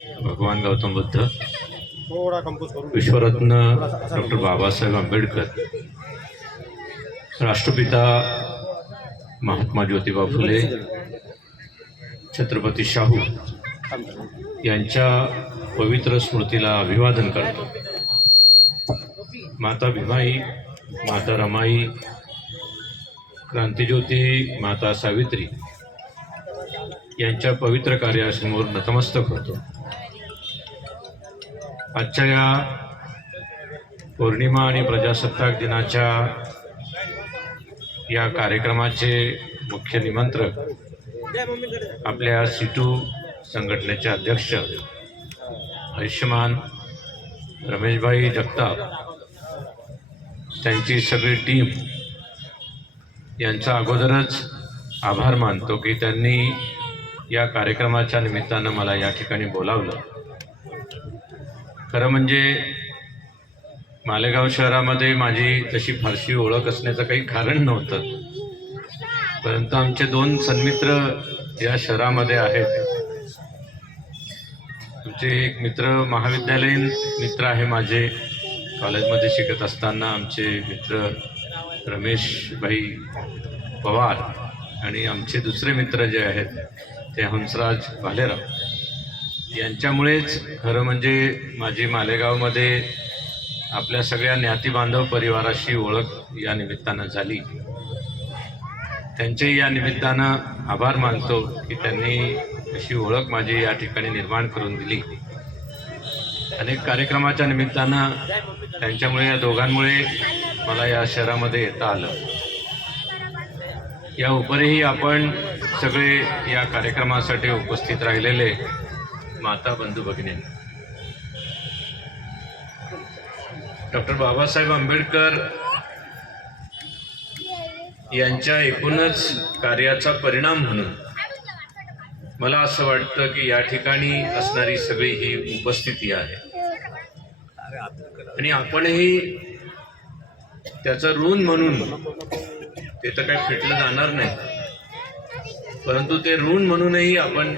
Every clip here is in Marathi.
भगवान गौतम बुद्ध, विश्वरत्न डॉक्टर बाबासाहेब आंबेडकर, राष्ट्रपिता महात्मा ज्योतिबा फुले, छत्रपती शाहू यांच्या पवित्र स्मृतीला अभिवादन करतो. माता भीमाई, माता रमाई, क्रांतिज्योती माता सावित्री यांच्या पवित्र कार्यासमोर नतमस्तक होतो. आजच्या या पौर्णिमा आणि प्रजासत्ताक दिनाच्या या कार्यक्रमाचे मुख्य निमंत्रक आपल्या सीटू संघटनेचे अध्यक्ष आयुष्यमान रमेशभाई जगताप, त्यांची सगळी टीम यांचा अगोदरच आभार मानतो की त्यांनी या कार्यक्रमाच्या निमित्तानं मला या ठिकाणी बोलावलं. खरं म्हणजे मालेगाव शहरामध्ये माझी तशी फारशी ओळख असण्याचं काही कारण नव्हतं, परंतु आमचे दोन सन्मित्र या शहरामध्ये आहेत. आमचे एक मित्र महाविद्यालयीन मित्र आहे, माझे कॉलेजमध्ये शिकत असताना आमचे मित्र रमेशभाई पवार, आणि आमचे दुसरे मित्र जे आहेत ते हंसराज भालेराव. यांच्यामुळेच खरं म्हणजे माझी मालेगावमध्ये आपल्या सगळ्या ज्ञातीबांधव परिवाराशी ओळख या निमित्तानं झाली. त्यांचे या निमित्तानं आभार मानतो की त्यांनी अशी ओळख माझी या ठिकाणी निर्माण करून दिली. अनेक कार्यक्रमाच्या निमित्तानं त्यांच्यामुळे, या दोघांमुळे मला या शहरामध्ये येता आलं. या उपरही आपण सगळे या कार्यक्रमासाठी उपस्थित राहिलेले माता बंधू भगिनी, डॉक्टर बाबासाहेब आंबेडकर यांच्या एकूणच कार्याचा परिणाम म्हणून मला असं वाटतं की या ठिकाणी असणारी सगळी ही उपस्थिती आहे आणि आपणही त्याचं ऋण म्हणून, ते तर काही फिटलं जाणार नाही, परंतु ते ऋण म्हणूनही आपण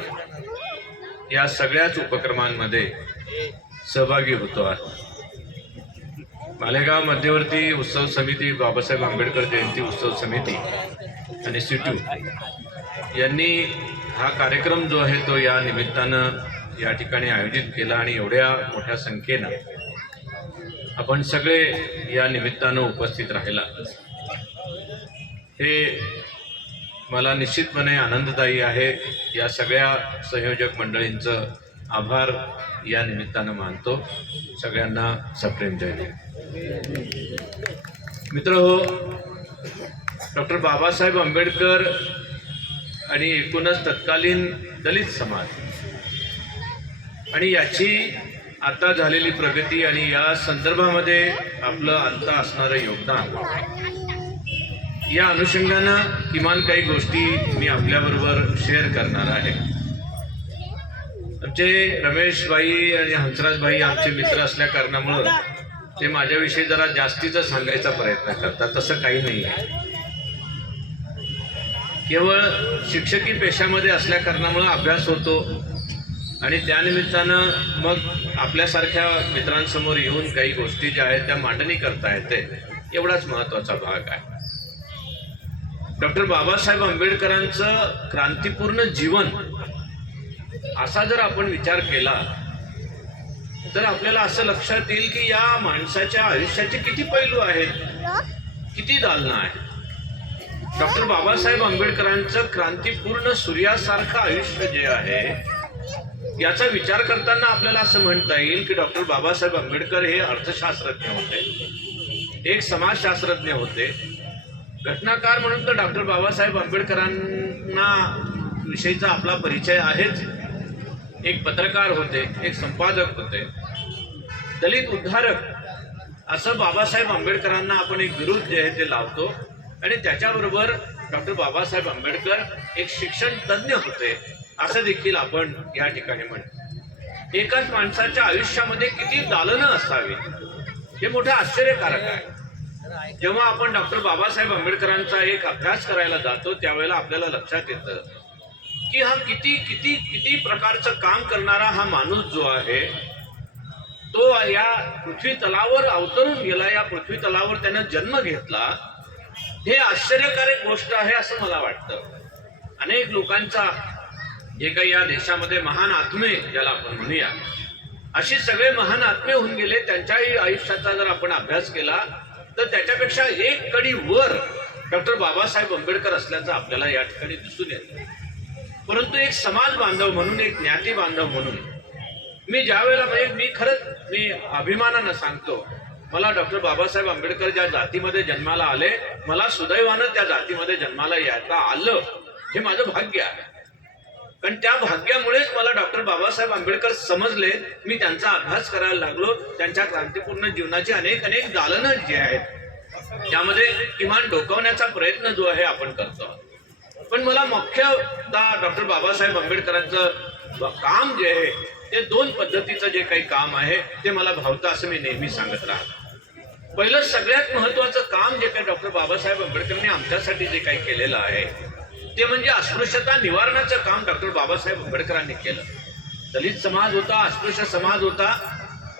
या सगळ्याच उपक्रमांमध्ये सहभागी होतो आहे. मालेगाव मध्यवर्ती उत्सव समिती, बाबासाहेब आंबेडकर जयंती उत्सव समिती आणि सीटू यांनी हा कार्यक्रम जो आहे तो या निमित्तानं या ठिकाणी आयोजित केला आणि एवढ्या मोठ्या संख्येनं आपण सगळे या निमित्तानं उपस्थित राहिला, हे मला निश्चितपणे आनंददायी आहे. या सगळ्या संयोजक मंडळींचं आभार या निमित्तानं मानतो. सगळ्यांना सप्रेम जय. मित्रहो, डॉक्टर बाबासाहेब आंबेडकर आणि एकूणच तत्कालीन दलित समाज आणि याची आता झालेली प्रगती आणि या संदर्भामध्ये आपलं आता असणारं योगदान, या अनुषंगानं किमान काही गोष्टी मी आपल्याबरोबर शेअर करणार आहे. आमचे रमेशभाई आणि हंसराजभाई आमचे मित्र असल्या कारणामुळं ते माझ्याविषयी जरा जास्तीचं सांगायचा प्रयत्न करतात. तसं काही नाही आहे. केवळ शिक्षकी पेशामध्ये असल्या कारणामुळं अभ्यास होतो आणि त्यानिमित्तानं मग आपल्यासारख्या मित्रांसमोर येऊन काही गोष्टी ज्या आहेत त्या मांडणी करता येते, एवढाच महत्त्वाचा भाग आहे. डॉक्टर बाबासाहेब आंबेडकरांचं क्रांतिपूर्ण जीवन असा जर आपण विचार केला तर आपल्याला असं लक्षात येईल की या माणसाच्या आयुष्याचे किती पैलू आहेत, किती दालनं आहेत. डॉक्टर बाबासाहेब आंबेडकरांचं क्रांतिपूर्ण सूर्यासारखं आयुष्य जे आहे याचा विचार करताना आपल्याला असं म्हणता येईल की डॉक्टर बाबासाहेब आंबेडकर हे अर्थशास्त्रज्ञ होते, एक समाजशास्त्रज्ञ होते, घटनाकार म्हणून तर डॉक्टर बाबासाहेब आंबेडकरांना विषयीचा आपला परिचय आहेच. एक पत्रकार होते, एक संपादक होते, दलित उद्धारक, असं बाबासाहेब आंबेडकरांना आपण एक विरुद्ध जे आहे ते लावतो. आणि त्याच्याबरोबर डॉक्टर बाबासाहेब आंबेडकर एक शिक्षण तज्ज्ञ होते असं देखील आपण या ठिकाणी म्हणतो. एकाच माणसाच्या आयुष्यामध्ये किती दालनं असावी हे मोठं आश्चर्यकारक आहे. जेव्हा आपण डॉक्टर बाबासाहेब आंबेडकरांचा एक अभ्यास करायला जातो त्यावेळेला आपल्याला लक्षात येतं की हा किती किती किती प्रकारचं काम करणारा हा माणूस जो आहे तो या पृथ्वी तलावर अवतरून गेला, या पृथ्वी तलावर त्यानं जन्म घेतला, हे आश्चर्यकारक गोष्ट आहे असं मला वाटतं. अनेक लोकांचा जे काही या देशामध्ये महान आत्मे ज्याला आपण म्हणूया, अशी सगळे महान आत्मे होऊन गेले. त्यांच्याही आयुष्याचा जर आपण अभ्यास केला तर त्याच्यापेक्षा एक कडी वर डॉक्टर बाबासाहेब आंबेडकर असल्याचं आपल्याला या ठिकाणी दिसून येतं. परंतु एक समाज बांधव म्हणून, एक ज्ञाती बांधव म्हणून मी ज्या वेळेला मी खरंच मी अभिमानानं सांगतो, मला डॉक्टर बाबासाहेब आंबेडकर ज्या जातीमध्ये जन्माला आले, मला सुदैवानं त्या जातीमध्ये जन्माला यायला आलं, हे माझं भाग्य आहे. कारण त्या भाग्यामुळेच मला डॉक्टर बाबासाहेब आंबेडकर समजले. मी त्यांचा अभ्यास करायला लागलो. त्यांच्या क्रांतीपूर्ण जीवनाची अनेक अनेक दालनं जी आहेत त्यामध्ये किमान डोकावण्याचा प्रयत्न जो आहे आपण करतो. पण मला मुख्यतः डॉक्टर बाबासाहेब आंबेडकरांचं काम जे आहे ते दोन पद्धतीचं जे काही काम आहे ते मला भावतं असं मी नेहमी सांगत राहतो. पहिलं सगळ्यात महत्वाचं काम जे काही डॉक्टर बाबासाहेब आंबेडकरांनी आमच्यासाठी जे काही केलेलं आहे ते म्हणजे अस्पृश्यता निवारणाचं काम डॉक्टर बाबासाहेब आंबेडकरांनी केलं. दलित समाज होता, अस्पृश्य समाज होता,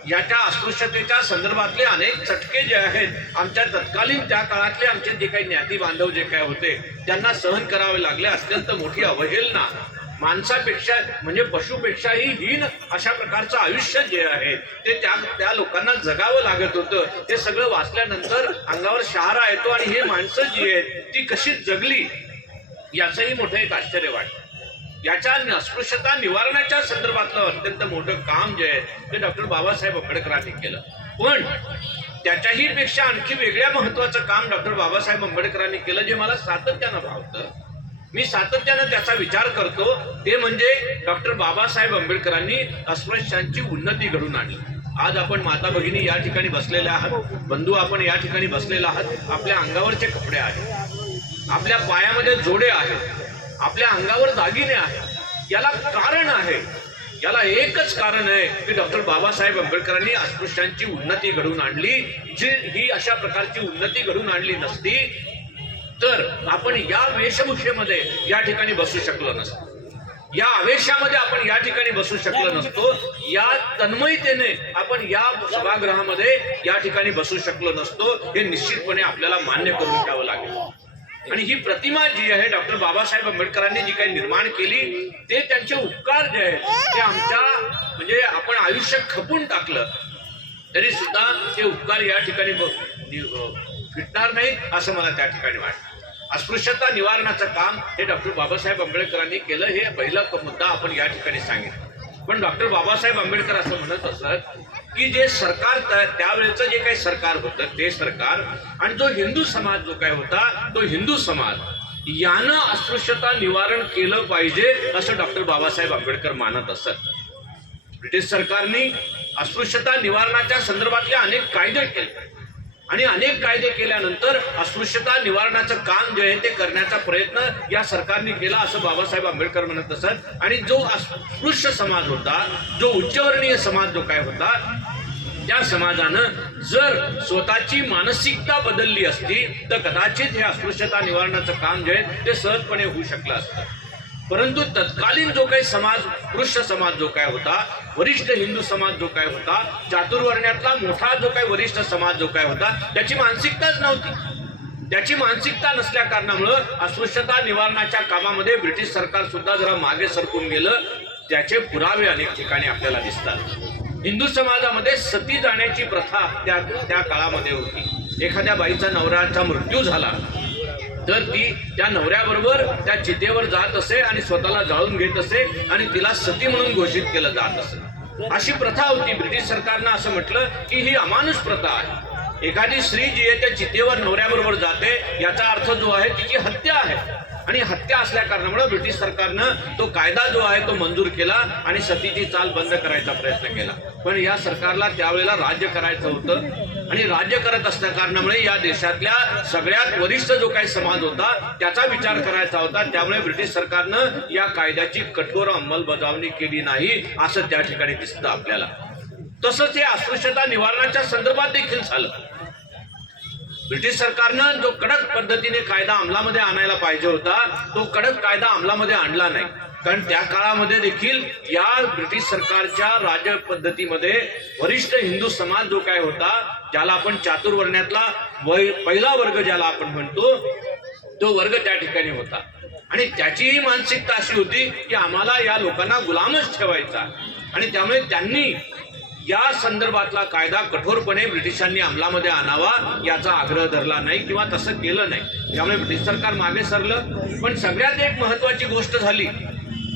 याच्या अस्पृश्यतेच्या संदर्भातले अनेक चटके जे आहेत आमच्या तत्कालीन त्या काळातले आमचे जे काही ज्ञाती बांधव जे काय होते त्यांना सहन करावे लागले. अत्यंत मोठी अवहेलना, माणसापेक्षा म्हणजे पशुपेक्षाही हीन अशा प्रकारचं आयुष्य जे आहे ते त्या लोकांना जगावं लागत होतं. हे सगळं वाचल्यानंतर अंगावर शहारा येतो आणि हे माणसं जी आहेत ती कशी जगली याचंही मोठं एक आश्चर्य वाटतं. याच्या अस्पृश्यता निवारणाच्या संदर्भातलं अत्यंत मोठं काम जे आहे ते डॉक्टर बाबासाहेब आंबेडकरांनी केलं. पण त्याच्याही पेक्षा आणखी वेगळ्या महत्वाचं काम डॉक्टर बाबासाहेब आंबेडकरांनी केलं जे मला सातत्यानं भावतं. मी सातत्यानं त्याचा विचार करतो. ते म्हणजे डॉक्टर बाबासाहेब आंबेडकरांनी अस्पृश्यांची उन्नती घडवून आणली. आज आपण माता भगिनी या ठिकाणी बसलेल्या आहात, बंधू आपण या ठिकाणी बसलेला आहात. आपल्या अंगावरचे कपडे आहेत, आपल्या पायामध्ये जोडे आहेत, आपल्या अंगावर दागिने आहेत. याला कारण आहे, याला एकच कारण आहे की डॉक्टर बाबासाहेब आंबेडकरांनी अस्पृश्यांची उन्नती घडवून आणली. जी ही अशा प्रकारची उन्नती घडवून आणली नसती तर आपण या वेशभूषेमध्ये या ठिकाणी बसू शकलो नसतो, या आवेशामध्ये आपण या ठिकाणी बसू शकलो नसतो, या तन्मयतेने आपण या सभागृहामध्ये या ठिकाणी बसू शकलो नसतो. हे निश्चितपणे आपल्याला मान्य करून घ्यावं लागेल. आणि ही प्रतिमा जी आहे डॉक्टर बाबासाहेब आंबेडकरांनी जी काही निर्माण केली ते त्यांचे उपकार जे आहेत ते आमच्या म्हणजे आपण आयुष्य खपून टाकलं तरी सुद्धा ते उपकार या ठिकाणी फिटणार नाही असं मला त्या ठिकाणी वाटतं. अस्पृश्यता निवारणाचं काम हे डॉक्टर बाबासाहेब आंबेडकरांनी केलं, हे पहिला मुद्दा आपण या ठिकाणी सांगितलं. पण डॉक्टर बाबासाहेब आंबेडकर असं म्हणत असत की जे सरकार त्यावेळेचं जे काही सरकार होतं ते सरकार आणि जो हिंदू समाज जो काय होता तो हिंदू समाज यानं अस्पृश्यता निवारण केलं पाहिजे असं डॉक्टर बाबासाहेब आंबेडकर मानत असत. ब्रिटिश सरकारने अस्पृश्यता निवारणाच्या संदर्भातले अनेक कायदे केले आणि अनेक कायदे केल्यानंतर अस्पृश्यता निवारणाचं काम जे आहे ते करण्याचा प्रयत्न या सरकारने केला असं बाबासाहेब आंबेडकर म्हणत असत. आणि जो अस्पृश्य समाज होता, जो उच्चवर्णीय समाज जो काय होता, त्या समाजानं जर स्वतःची मानसिकता बदलली असती तर कदाचित हे अस्पृश्यता निवारणाचं काम जे आहे ते सहजपणे होऊ शकलं असतं. परंतु तत्कालीन जो काही समाज, पुरुष समाज जो काय होता, वरिष्ठ हिंदू समाज जो काय होता, चातुर्वर्ण्यातला मोठा जो काही वरिष्ठ समाज जो काय होता त्याची मानसिकताच नव्हती. त्याची मानसिकता नसल्या कारणामुळं अस्पृश्यता निवारणाच्या कामामध्ये ब्रिटिश सरकार सुद्धा जरा मागे सरकून गेलं. त्याचे पुरावे अनेक ठिकाणी आपल्याला दिसतात. हिंदू समाजामध्ये सती जाण्याची प्रथा त्या काळामध्ये होती. एखाद्या बाईचा नवऱ्याचा मृत्यू झाला तर ती त्या नवऱ्याबरोबर त्या चितेवर जात असे आणि स्वतःला जाळून घेत असे आणि तिला सती म्हणून घोषित केलं जात असे. अशी प्रथा होती. ब्रिटिश सरकारनं असं म्हटलं की ही अमानुष प्रथा आहे. एखादी स्त्री जी आहे त्या चितेवर नवऱ्याबरोबर जाते याचा अर्थ जो आहे तिची हत्या आहे. आणि हत्या असल्या कारणामुळे ब्रिटिश सरकारनं तो कायदा जो आहे तो मंजूर केला आणि सतीची चाल बंद करायचा प्रयत्न केला. पण या सरकारला त्यावेळेला राज्य करायचं होतं आणि राज्य करत असल्या कारणामुळे या देशातल्या सगळ्यात वरिष्ठ जो काही समाज होता त्याचा विचार करायचा होता. त्यामुळे ब्रिटिश सरकारनं या कायद्याची कठोर अंमलबजावणी केली नाही असं त्या ठिकाणी दिसतं आपल्याला. तसंच हे अस्पृश्यता निवारणाच्या संदर्भात देखील झालं. ब्रिटिश सरकारनं जो कडक पद्धतीने कायदा अंमलामध्ये आणायला पाहिजे होता तो कडक कायदा अंमलामध्ये आणला नाही. कारण त्या काळामध्ये देखील या ब्रिटिश सरकारच्या राज पद्धतीमध्ये वरिष्ठ हिंदू समाज जो काय होता, ज्याला आपण चातुर्वर्ण्यातला पहिला वर्ग ज्याला आपण म्हणतो, तो वर्ग त्या ठिकाणी होता. आणि त्याचीही मानसिकता अशी होती की आम्हाला या लोकांना गुलामच ठेवायचा. आणि त्यामुळे त्यांनी या संदर्भातला कायदा कठोरपणे ब्रिटिशांनी अंमलामध्ये आणावा याचा आग्रह धरला नाही किंवा तसं केलं नाही. त्यामुळे ब्रिटिश सरकार मागे सरलं. पण सगळ्यात एक महत्वाची गोष्ट झाली,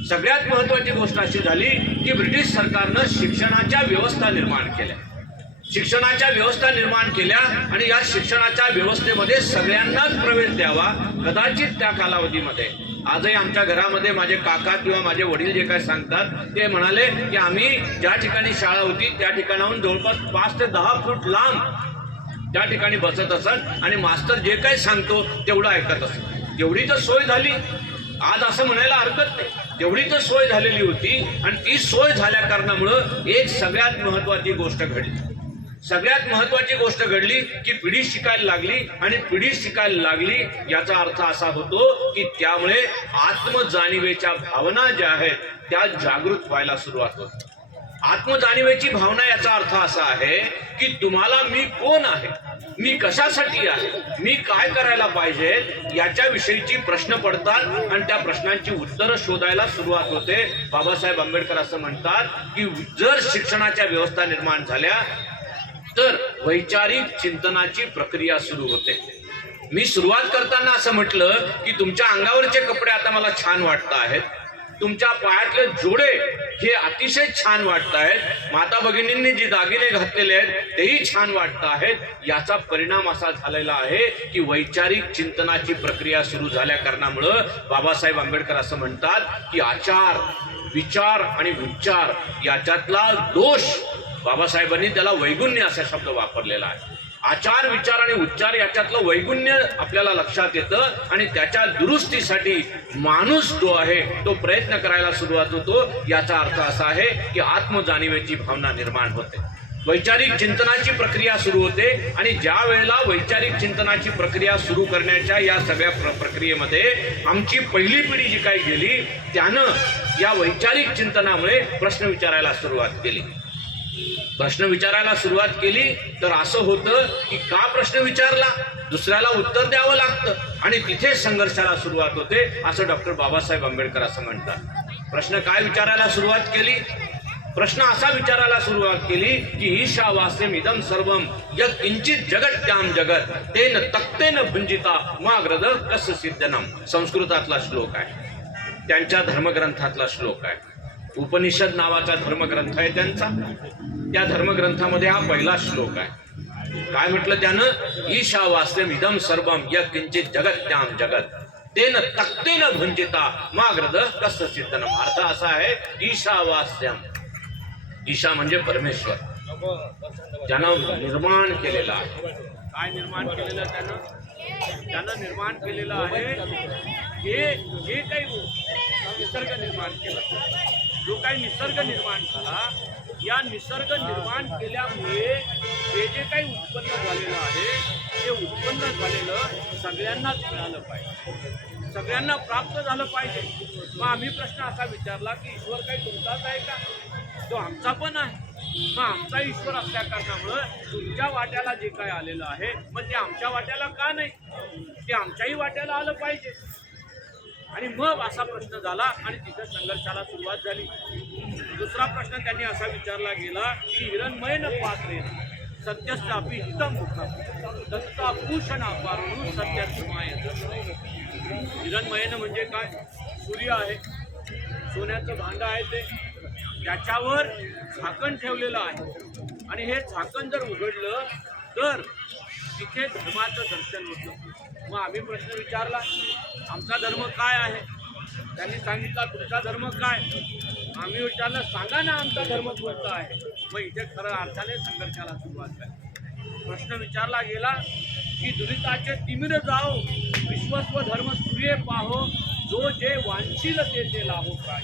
सगळ्यात महत्वाची गोष्ट अशी झाली की ब्रिटिश सरकारनं शिक्षणाच्या व्यवस्था निर्माण केल्या. शिक्षणाच्या व्यवस्था निर्माण केल्या आणि या शिक्षणाच्या व्यवस्थेमध्ये सगळ्यांनाच प्रवेश द्यावा. कदाचित त्या कालावधीमध्ये आजही आमच्या घरामध्ये माझे काका किंवा माझे वडील जे काय सांगतात ते म्हणाले की आम्ही ज्या ठिकाणी शाळा होती त्या ठिकाणाहून जवळपास 5 ते 10 फूट लांब त्या ठिकाणी बसत असत आणि मास्तर जे काही सांगतो तेवढं ऐकत असत. तेवढी तर सोय झाली, आज असं म्हणायला हरकत नाही, तेवढी तर सोय झालेली होती. आणि ती सोय झाल्या कारणामुळं एक सगळ्यात महत्वाची गोष्ट घडली. सगळ्यात महत्वाची गोष्ट घडली की पिढी शिकायला लागली. आणि पिढी शिकायला लागली याचा अर्थ असा होतो की त्यामुळे आत्मजाणीवेच्या भावना ज्या आहेत त्या जागृत व्हायला सुरुवात होते. आत्मजाणीवेची भावना याचा अर्थ असा आहे की तुम्हाला मी कोण आहे, मी कशासाठी आहे, मी काय करायला पाहिजे याच्याविषयीची प्रश्न पडतात आणि त्या प्रश्नांची उत्तरं शोधायला सुरुवात होते. बाबासाहेब आंबेडकर असं म्हणतात की जर शिक्षणाच्या व्यवस्था निर्माण झाल्या तर वैचारिक चिंतनाची प्रक्रिया सुरू होते. मी सुरुवात करताना असं म्हटलं की तुमच्या अंगावरचे कपडे आता मला छान वाटत आहेत, तुमच्या पायातले जोडे हे अतिशय छान वाटत आहेत, माता भगिनींनी जी दागिने घातलेले आहेत तेही छान वाटत आहेत. याचा परिणाम असा झालेला आहे की वैचारिक चिंतनाची प्रक्रिया सुरू झाल्या कारणामुळं बाबासाहेब आंबेडकर असं म्हणतात की आचार, विचार आणि उच्चार याच्यातला दोष, बाबासाहेबांनी त्याला वैगुण्य असा शब्द वापरलेला आहे. आचार, विचार आणि उच्चार याच्यातलं वैगुण्य आपल्याला लक्षात येतं आणि त्याच्या दुरुस्तीसाठी माणूस जो आहे तो प्रयत्न करायला सुरुवात होतो. याचा अर्थ असा आहे की आत्मजाणीवेची भावना निर्माण होते, वैचारिक चिंतनाची प्रक्रिया सुरू होते. आणि ज्या वेळेला वैचारिक चिंतनाची प्रक्रिया सुरू करण्याच्या या सगळ्या प्रक्रियेमध्ये आमची पहिली पिढी जी काही गेली त्यानं या वैचारिक चिंतनामुळे प्रश्न विचारायला सुरुवात केली. प्रश्न विचारायला सुरुवात केली तर असं होतं की का प्रश्न विचारला, दुसऱ्याला उत्तर द्यावं लागतं आणि तिथे संघर्षाला सुरुवात होते असं डॉक्टर बाबासाहेब आंबेडकर असं म्हणतात. प्रश्न काय विचारायला सुरुवात केली, प्रश्न असा विचारायला सुरुवात केली की ईशावास्यम इदम सर्वम यत् किंचित जगत्याम जगत तेन तक्तेन भुंजिता माग्रद कस सिद्धनम. संस्कृतातला श्लोक आहे, त्यांच्या धर्मग्रंथातला श्लोक आहे. उपनिषद नावाचा धर्मग्रंथ आहे त्यांचा. त्या धर्मग्रंथामध्ये हा पहिला श्लोक आहे. काय म्हटलं त्यानं, ईशावास्यम इदम सर्वम यत् किंचित जगत्याम जगत तेन तक्तेन भुंजिता माग्रद कस सिद्धनम. अर्थ असा आहे ईशावास्यम, ईशा म्हणजे परमेश्वर, ज्यानं निर्माण केलेला आहे. काय निर्माण केलेलं त्यानं निर्माण केलेलं आहे हे काही निसर्ग निर्माण केला, जो काही निसर्ग निर्माण झाला, या निसर्ग निर्माण केल्यामुळे जे काही उत्पन्न झालेलं आहे ते उत्पन्न झालेलं सगळ्यांनाच मिळालं पाहिजे, सगळ्यांना प्राप्त झालं पाहिजे. मग आम्ही प्रश्न असा विचारला की ईश्वर काही तुमचाच आहे का, तो आमचा पण आहे. मग आमचा ईश्वर असल्या कारणामुळं तुमच्या वाट्याला जे काय आलेलं आहे मग ते आमच्या वाट्याला का नाही, ते आमच्याही वाट्याला आलं पाहिजे. आणि मग असा प्रश्न झाला आणि तिथे संघर्षाला सुरुवात झाली. दुसरा प्रश्न त्यांनी असा विचारला गेला की हिरणमयन पात्रे सत्यस्थापी हितम मुखम दत्ताभूषणा पारून सत्यात्माय. हिरणमयन म्हणजे काय, सूर्य आहे, सोन्याचं भांडं आहे, ते त्याच्यावर झाकण ठेवलेलं आहे आणि हे झाकण जर उघडलं तर तिथे धर्माचं दर्शन होतं. मग आम्ही प्रश्न विचारला आमचा धर्म काय आहे, त्यांनी सांगितला तुमचा धर्म काय. आम्ही विचारलं सांगा ना आमचा धर्म कोणता आहे. मग इथे खरं अर्थाने संघर्षाला सुरुवात झाली. प्रश्न विचारला गेला की दुरिताचे तिमिर जाओ विश्वस्व धर्म सूर्य पाहो जो जे वांछील ते लाभो काय.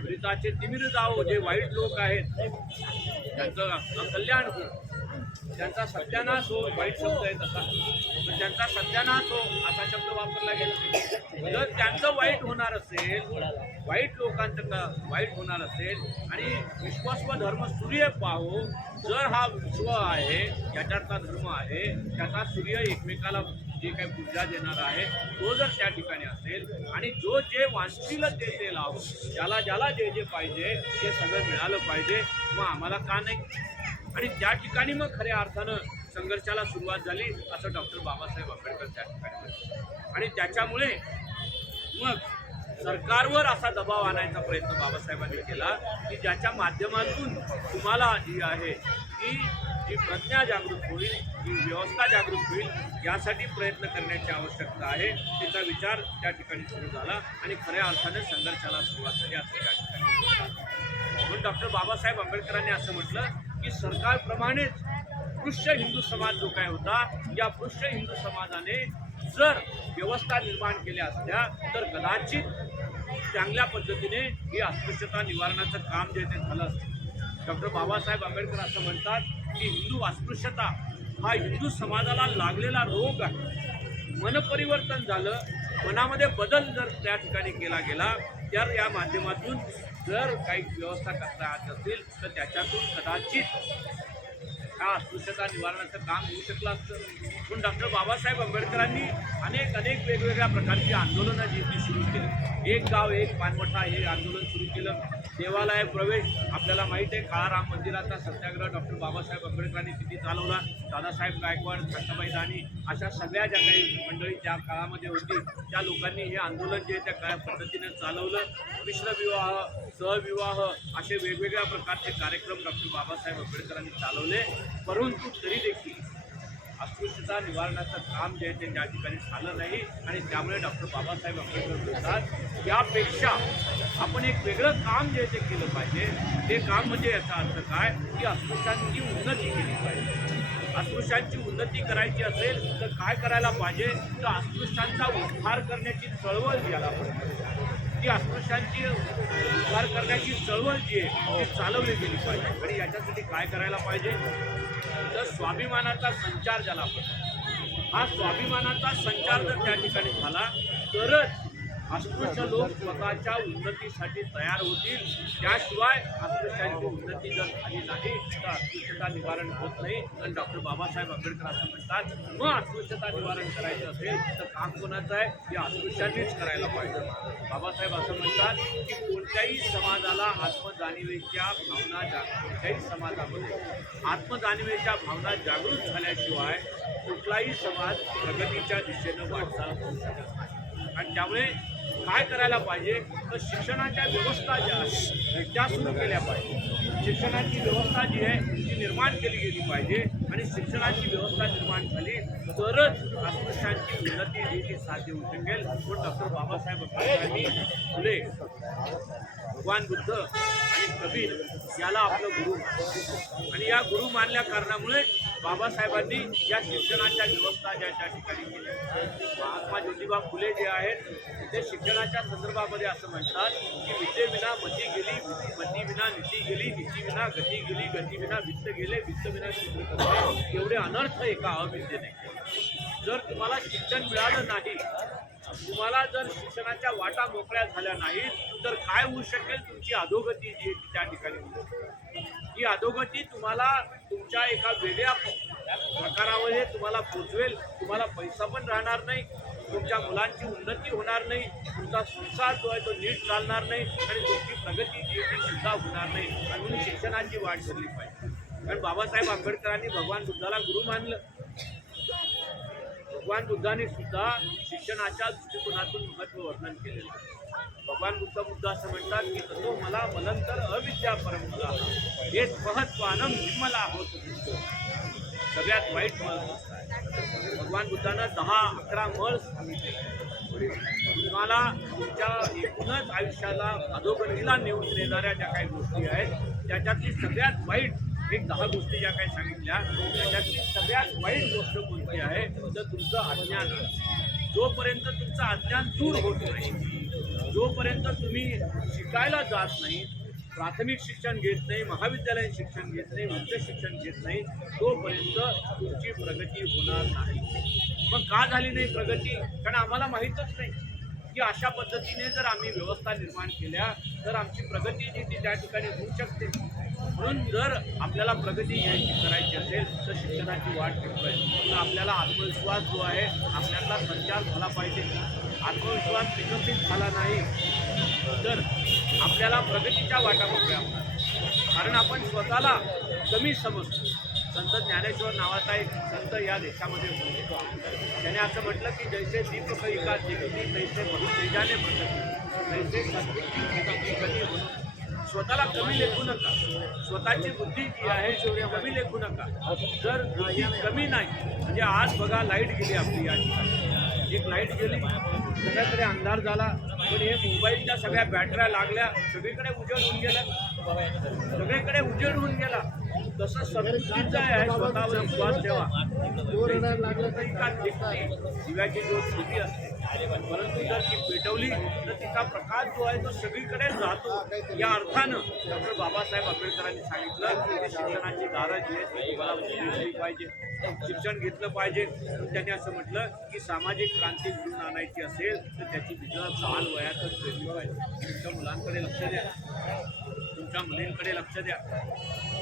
दुरिताचे तिमिर जाओ, जे वाईट लोक आहेत त्यांचं कल्याण हो, त्यांचा सत्यानाश हो, वाईट शब्द आहे तसा, पण त्यांचा सत्यानाश हो असा शब्द वापरला गेला. जर त्यांचं वाईट होणार असेल, वाईट लोकांचं वाईट होणार असेल आणि विश्वास व धर्म सूर्य पाहो, जर हा विश्व आहे ज्याच्यातला धर्म आहे त्याचा सूर्य एकमेकाला जे काही पूजा देणार आहे तो जर त्या ठिकाणी असेल आणि जो जे वांछील ते लावो, ज्याला ज्याला जे जे पाहिजे ते सगळं मिळालं पाहिजे, मग आम्हाला का नाही. आणि त्या ठिकाणी मग खऱ्या अर्थानं संघर्षाला सुरुवात झाली असं डॉक्टर बाबासाहेब आंबेडकर त्या ठिकाणी म्हणतात. आणि त्याच्यामुळे मग सरकारवर असा दबाव आणायचा प्रयत्न बाबासाहेबांनी केला की ज्याच्या माध्यमातून तुम्हाला जी आहे जी प्रज्ञा जागृत होईल, जी व्यवस्था जागृत होईल, यासाठी प्रयत्न करण्याची आवश्यकता आहे. त्याचा विचार त्या ठिकाणी सुरू झाला आणि खऱ्या अर्थाने संघर्षाला सुरुवात झाली असं त्या ठिकाणी. म्हणून डॉक्टर बाबासाहेब आंबेडकरांनी असं म्हटलं की सरकारप्रमाणेच पृष्ठ हिंदू समाज जो काय होता, या पृष्ठ हिंदू समाजाने जर व्यवस्था निर्माण केल्या असत्या तर कदाचित चांगल्या पद्धतीने ही अस्पृश्यता निवारणाचं काम जे ते झालं असतं. डॉक्टर बाबासाहेब आंबेडकर असं म्हणतात की हिंदू अस्पृश्यता हा हिंदू समाजाला लागलेला रोग आहे. मनपरिवर्तन झालं, मनामध्ये बदल जर त्या ठिकाणी केला गेला तर या माध्यमातून जर काही व्यवस्था करता येत असेल तर त्याच्यातून कदाचित हा अस्पृश्यता निवारणाचं काम होऊ शकलं असतं. पण डॉक्टर बाबासाहेब आंबेडकरांनी अनेक वेगवेगळ्या प्रकारची आंदोलनं जी ती सुरू केली. एक गाव एक पानवठा हे आंदोलन सुरू केलं. देवालय प्रवेश आपल्याला माहीत आहे, काळाराम मंदिराचा सत्याग्रह डॉक्टर बाबासाहेब आंबेडकरांनी किती चालवला. दादासाहेब गायकवाड, शांताबाई दानी अशा सगळ्या ज्या काही मंडळी त्या काळामध्ये होती त्या लोकांनी हे आंदोलन जे त्या काय पद्धतीनं चालवलं. मिश्रविवाह, सहविवाह असे वेगवेगळ्या प्रकारचे कार्यक्रम डॉक्टर बाबासाहेब आंबेडकरांनी चालवले. परंतु तरी देखील अस्पृश्यता निवारणाचं काम जे आहे ते त्या ठिकाणी झालं नाही आणि त्यामुळे डॉक्टर बाबासाहेब आंबेडकर म्हणतात यापेक्षा आपण एक वेगळं काम जे ते केलं पाहिजे. ते काम म्हणजे याचा अर्थ काय की अस्पृश्यांची उन्नती केली पाहिजे. अस्पृश्यांची उन्नती करायची असेल तर काय करायला पाहिजे तर अस्पृश्यांचा उद्धार करण्याची चळवळ घ्यायला पाहिजे. ती अस्पृश्यांची उद्धार करण्याची चळवळ जी आहे ती चालवली गेली पाहिजे. आणि याच्यासाठी काय करायला पाहिजे तर स्वाभिमानाचा संचार ज्याला आपण, हा स्वाभिमानाचा संचार जर त्या ठिकाणी झाला तरच अस्पृश्य लोक स्वतःच्या उन्नतीसाठी तयार होतील. त्याशिवाय अस्पृश्यांची उन्नती जर झाली नाही तर अस्पृश्यता निवारण होत नाही. आणि डॉक्टर बाबासाहेब आंबेडकर असं म्हणतात मग अस्पृश्यता निवारण करायचं असेल तर काम कोणाचं आहे ते अस्पृश्यांनीच करायला पाहिजे. बाबासाहेब असं म्हणतात की कोणत्याही समाजाला आत्मजाणीवेच्या भावना कोणत्याही समाजामध्ये आत्मजाणीवेच्या भावना जागृत झाल्याशिवाय कुठलाही समाज प्रगतीच्या दिशेनं वाटचाल करू शकत नाही. आणि त्यामुळे काय करायला पाहिजे तर शिक्षणाच्या व्यवस्था ज्या आहेत त्या सुरू केल्या पाहिजे. शिक्षणाची व्यवस्था जी आहे ती निर्माण केली गेली पाहिजे आणि शिक्षणाची व्यवस्था निर्माण झाली तरच अस्पृश्यांची उन्नती जी ती साध्य होऊ शकेल. पण डॉक्टर बाबासाहेब आंबेडकरांनी फुले, भगवान बुद्ध आणि कबीर याला आपलं गुरु मानलं आणि या गुरु मानल्या कारणामुळे बाबासाहेबांनी या शिक्षणाच्या व्यवस्था ज्या त्या ठिकाणी केल्या. महात्मा ज्योतिबा फुले जे आहेत ते शिक्षणाच्या संदर्भामध्ये असं म्हणतात की विद्येविना मती गेली, मतीविना नीती गेली, नीतीविना गती गेली, गतीविना वित्त गेले, वित्तविना शिक्षण गेले. एवढे अनर्थ एका अविद्येने. जर तुम्हाला शिक्षण मिळालं नाही, तुम्हाला जर शिक्षणाच्या वाटा मोकळ्या झाल्या नाहीत तर काय होऊ शकेल तुमची अधोगती जी त्या ठिकाणी होईल. ही अधोगती तुम्हाला तुमच्या एका वेगळ्या प्रकारामध्ये तुम्हाला पोचवेल. तुम्हाला पैसा पण राहणार नाही, तुमच्या मुलांची उन्नती होणार नाही, तुमचा संसार जो आहे तो नीट चालणार नाही आणि तुमची प्रगती जी ती सुद्धा होणार नाही. आणि म्हणून शिक्षणाची वाट धरली पाहिजे. कारण बाबासाहेब आंबेडकरांनी भगवान बुद्धाला गुरु मानलं. भगवान बुद्धाने सुद्धा शिक्षणाच्या दृष्टिकोनातून महत्त्व वर्णन केलेलं आहे. भगवान बुद्ध असं म्हणतात की तो मला मलंतर अविद्या परंपरा हे महत्वानं निर्मला होत दिसतो. सगळ्यात वाईट मळ भगवान बुद्धानं 10-11 मळ सांगितले. तुम्हाला तुमच्या एकूणच आयुष्याला अधोगतीला नेऊन देणाऱ्या ज्या काही गोष्टी आहेत त्याच्यातली सगळ्यात वाईट एक 10 गोष्टी ज्या काही सांगितल्या त्याच्यातली सगळ्यात वाईट गोष्ट कोणती आहे तर तुमचं अज्ञान. जोपर्यंत तुमचं अज्ञान दूर होत नाही, जोपर्यंत तुम्ही शिकायला जात नाही प्राथमिक शिक्षण घेत नाही, महाविद्यालयीन शिक्षण घेत नाही, उच्च शिक्षण घेत नाही, तोपर्यंत तुमची प्रगती होणार नाही. मग का झाली नाही प्रगती? कारण आम्हाला माहीतच नाही की अशा पद्धतीने जर आम्ही व्यवस्था निर्माण केल्या तर आमची प्रगती जी ती त्या ठिकाणी होऊ शकते. म्हणून जर आपल्याला प्रगती करायची असेल तर शिक्षणाची वाट घेतोय. म्हणून आपल्याला आत्मविश्वास जो आहे आपल्याला संचार झाला पाहिजे. आत्मविश्वास विकसित झाला नाही तर आपल्याला प्रगतीच्या वाटा मोकळ्या होणार. कारण आपण स्वतःला कमी समजतो. संत ज्ञानेश्वर नावाचा एक संत या देशामध्ये होतो. त्याने असं म्हटलं की जैसे दीपक एका दिगती तैसे बहुतेजाने प्रगती तैसे सद्बुद्धी कधी होणं. स्वतःला कमी लेखू नका. स्वतःची बुद्धी जी आहे कमी लेखू नका. जर बुद्धी कमी नाही म्हणजे आज बघा लाईट गेली आपली या ठिकाणी. एक लाईट गेली, सगळ्याकडे अंधार झाला, पण हे मोबाईलच्या सगळ्या बॅटऱ्या लागल्या, सगळीकडे उजेड होऊन गेला. सगळीकडे उजेड होऊन गेला. तसं समृद्धीचं आहे, स्वतःवर विश्वास ठेवा. दिव्याची ज्योत छोटी असते, परंतु जर ती पेटवली तर तिचा प्रकाश जो आहे तो सगळीकडे जातो. या अर्थानं डॉक्टर बाबासाहेब आंबेडकरांनी सांगितलं की शिक्षणाची दारं जी आहेत ती तुम्हाला उघडली पाहिजे, शिक्षण घेतलं पाहिजे. त्यांनी असं म्हटलं की सामाजिक क्रांती घडून आणायची असेल तर त्याची भिजत 4 वयातच पेरली पाहिजे. तुमच्या मुलांकडे लक्ष द्या, तुमच्या मुलींकडे लक्ष द्या.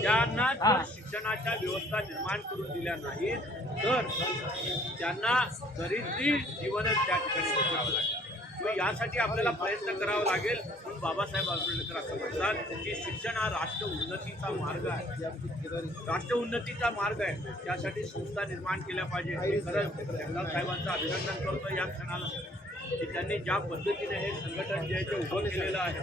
त्यांना जर शिक्षणाच्या व्यवस्था निर्माण करून दिल्या नाहीत तर त्यांना दरिद्री जीवनच त्या ठिकाणी जगावं लागेल. यासाठी आपल्याला प्रयत्न करावा लागेल. म्हणून बाबासाहेब आंबेडकर असं म्हणतात की शिक्षण हा राष्ट्र उन्नतीचा मार्ग आहे. राष्ट्र उन्नतीचा मार्ग आहे, त्यासाठी संस्था निर्माण केल्या पाहिजे. मी खरंच जगताप साहेबांचं अभिनंदन करतो या क्षणाला की त्यांनी ज्या पद्धतीने हे संघटन जे आहे ते उभं केलेलं आहे,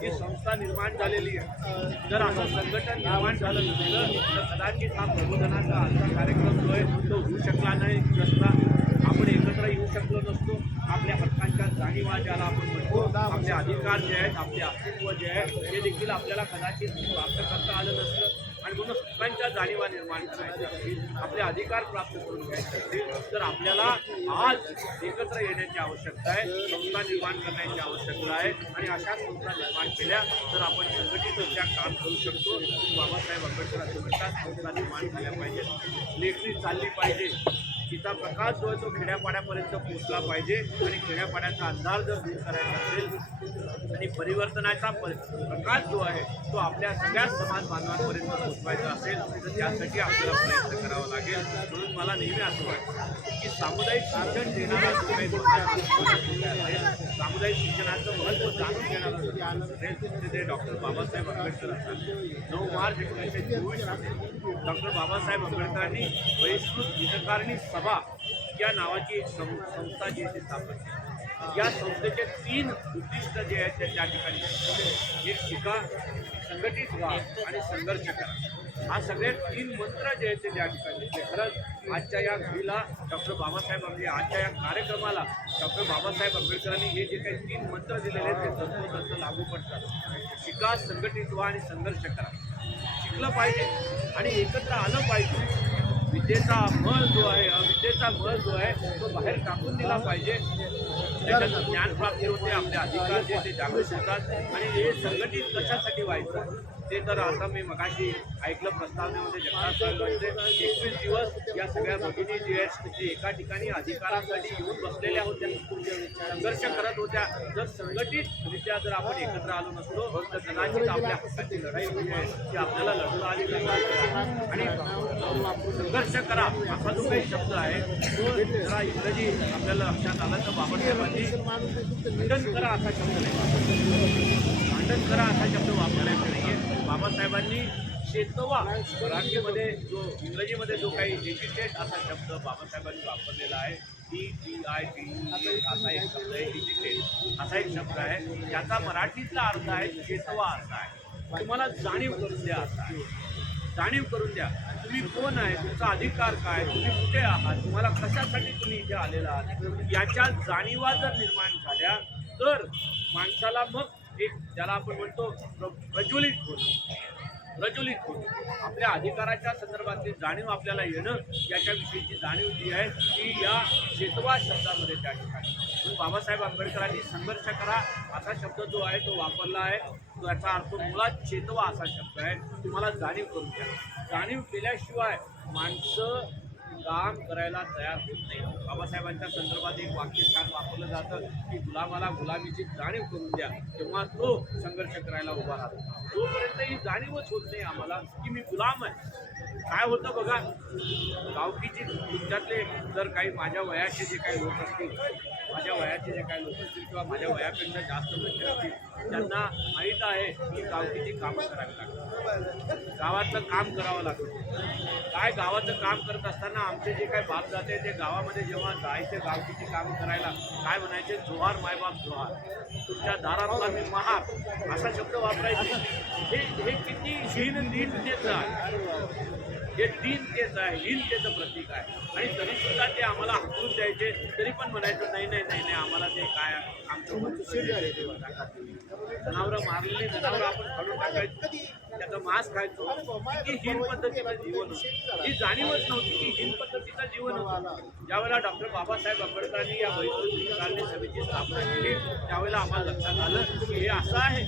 ही संस्था निर्माण झालेली आहे. जर असं संघटन निर्माण झालं नसतं तर कदाचित हा प्रबोधनाचा आजचा कार्यक्रम जो आहे तो होऊ शकला नाही नसता. आपण एकत्र येऊ शकलो नसतो. आपल्या हक्कांच्या जाणीवा ज्याला आपण म्हणतो, आपले अधिकार जे आहेत, आपले अस्तित्व जे आहे हे देखील आपल्याला कदाचित प्राप्त करता आलं नसतं. आणि म्हणून हक्कांच्या जाणीवा निर्माण करायच्या असतील, आपले अधिकार प्राप्त करून घ्यायचे असतील तर आपल्याला आज एकत्र येण्याची आवश्यकता आहे, संस्था निर्माण करण्याची आवश्यकता आहे. आणि अशा संस्था निर्माण केल्या तर आपण संघटितरित्या काम करू शकतो. बाबासाहेब आंबेडकर असं म्हणतात संस्था निर्माण झाल्या पाहिजेत, लेखणी चालली पाहिजे. तिचा प्रकाश जो आहे तो खेड्यापाड्यापर्यंत पोहोचला पाहिजे. आणि खेड्यापाड्याचा अंधार जर दूर करायचा असेल आणि परिवर्तनाचा प्रकाश जो आहे तो आपल्या सगळ्या समाज बांधवांपर्यंत पोहोचवायचा असेल तर त्यासाठी आपल्याला प्रयत्न करावा लागेल. म्हणून मला नेहमी असं वाटतं की सामुदायिक शिक्षण देणारा जो काही सामुदायिक शिक्षणाचं महत्त्व जाणून घेणारा ते डॉक्टर बाबासाहेब आंबेडकर असतात. 9 मार्च 1924 डॉक्टर बाबासाहेब आंबेडकरांनी बहिष्कृत हितकारणी सभा या नावाची एक संस्था जी आहे स्थापन केली. या संस्थेचे 3 उद्दिष्ट जे आहेत ते त्या ठिकाणी एक शिका, संघटित व्हा आणि संघर्ष करा. हा सगळे 3 मंत्र जे आहेत ते त्या ठिकाणी ते खरंच आजच्या या घडीला डॉक्टर बाबासाहेब आजच्या या कार्यक्रमाला डॉक्टर बाबासाहेब आंबेडकरांनी हे जे काही 3 मंत्र दिलेले आहेत ते तंतोतंत लागू पडतात. शिका, संघटित व्हा आणि संघर्ष करा. शिकलं पाहिजे आणि एकत्र आलं पाहिजे. विद्येचा मळ जो आहे, अविद्येचा मळ जो आहे तो बाहेर टाकून दिला पाहिजे. त्याच्यात ज्ञान प्राप्ती होते, आपले अधिकार जे ते जागृत होतात. आणि हे संघटित कशासाठी व्हायचं ते तर आता मी मगाशी ऐकलं प्रस्तावनेमध्ये जगताप साहेबांचे 21 दिवस या सगळ्या भगिनी जी आहेत ते एका ठिकाणी अधिकारासाठी येऊन बसलेल्या होत्या, संघर्ष करत होत्या. जर संघटितरित्या जर आपण एकत्र आलो नसतो तर कदाचित आपल्या हक्काची लढाई जी आहे ती आपल्याला लढता आली नाही. आणि संघर्ष करा असा जो काही शब्द आहे तो जरा इंग्रजी आपल्याला लक्षात आला तर बाबासाहेबांनी खंडन करा असा शब्द नाही, खंडन करा असा शब्द वापरायचा नाहीये. बाबासाहेबांनी चेतवा मराठीमध्ये जो इंग्रजीमध्ये जो काही एज्युकेट असा शब्द बाबासाहेबांनी वापरलेला आहे, DITE असा एक शब्द आहे, एज्युकेट असा एक शब्द आहे. याचा मराठीतला अर्थ आहे चेतवा अर्थ आहे. तुम्हाला जाणीव करून द्या असा आहे. जाणीव करून द्या तुम्ही कोण आहे, तुमचा अधिकार काय, तुम्ही कुठे आहात, तुम्हाला कशासाठी तुम्ही इथे आलेला आहात याच्या जाणीवा जर निर्माण झाल्या तर माणसाला मग एक ज्याला आपण म्हणतो प्रज्वलित होणं, आपल्या अधिकाराच्या संदर्भातली जाणीव आपल्याला येणं, याच्याविषयीची जाणीव जी आहे ती या चेतवा शब्दामध्ये त्या ठिकाणी. म्हणून बाबासाहेब आंबेडकरांनी संघर्ष करा असा शब्द जो आहे तो वापरला आहे. याचा अर्थ मुळात चेतवा असा शब्द आहे. तुम्हाला जाणीव करून द्या. जाणीव केल्याशिवाय माणसं काम करायला तयार होत नाही. बाबासाहेबांच्या संदर्भात एक वाक्य छान वापरलं जातं की गुलामाला गुलामीची जाणीव करून द्या, तेव्हा तो संघर्ष करायला उभा राहतो. तोपर्यंत ही जाणीवच होत नाही आम्हाला की मी गुलाम आहे. काय होतं बघा, गावकीची तुमच्यातले जर काही माझ्या वयाचे जे काही लोक असतील, माझ्या वयाचे जे काही लोक असतील किंवा माझ्या वयापेक्षा जास्त लोक असतील, त्यांना माहीत आहे की गावकीची कामं करावी लागतात, गावातलं काम करावं लागतं. काय गावाचं काम करत असताना आमचे जे काही बाप जाते ते गावामध्ये जेव्हा जायचे गावकीची कामं करायला, काय म्हणायचे, जोहार मायबाप जोहार, तुमच्या दारातला मी महार, असा शब्द वापरायचे. हे किती हीनतेचं आहे, हे दीनतेचं आहे, हीनतेचं प्रतीक आहे. आणि तरी सुद्धा ते आम्हाला हाकलून द्यायचे, तरी पण म्हणायचं नाही नाही नाही नाही, आम्हाला ते काय आमचं जनावरं मारलेली जनावरं आपण काढून टाकायचो, त्याचं मांस खायचो. किती हीन पद्धतीचं जीवन होतं. ही जाणीवच नव्हती की हीन पद्धतीचं जीवन होतं. ज्यावेळेला डॉक्टर बाबासाहेब आंबेडकरांनी या वैश्विक सभेची स्थापना केली, त्यावेळेला आम्हाला लक्षात आलं की हे असं आहे.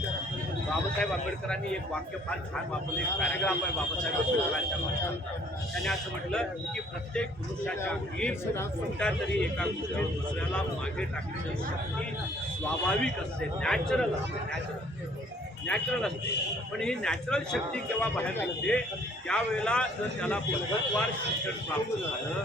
बाबासाहेब आंबेडकरांनी एक वाक्य फार छान वापरलं, एक पॅराग्राफ आहे बाबासाहेब आंबेडकरांच्या भाषणाचा. त्याने असं म्हटलं की प्रत्येक पुरुषाच्या अंगी कोणत्या तरी एका गोष्टी दुसऱ्याला मागे टाकण्याची शक्ती स्वाभाविक असते, नॅचरल असते, नॅचरल असते. पण ही नॅचरल शक्ती केव्हा बाहेर निघते, त्यावेळेला जर त्याला पद्धतवार शिक्षण प्राप्त झालं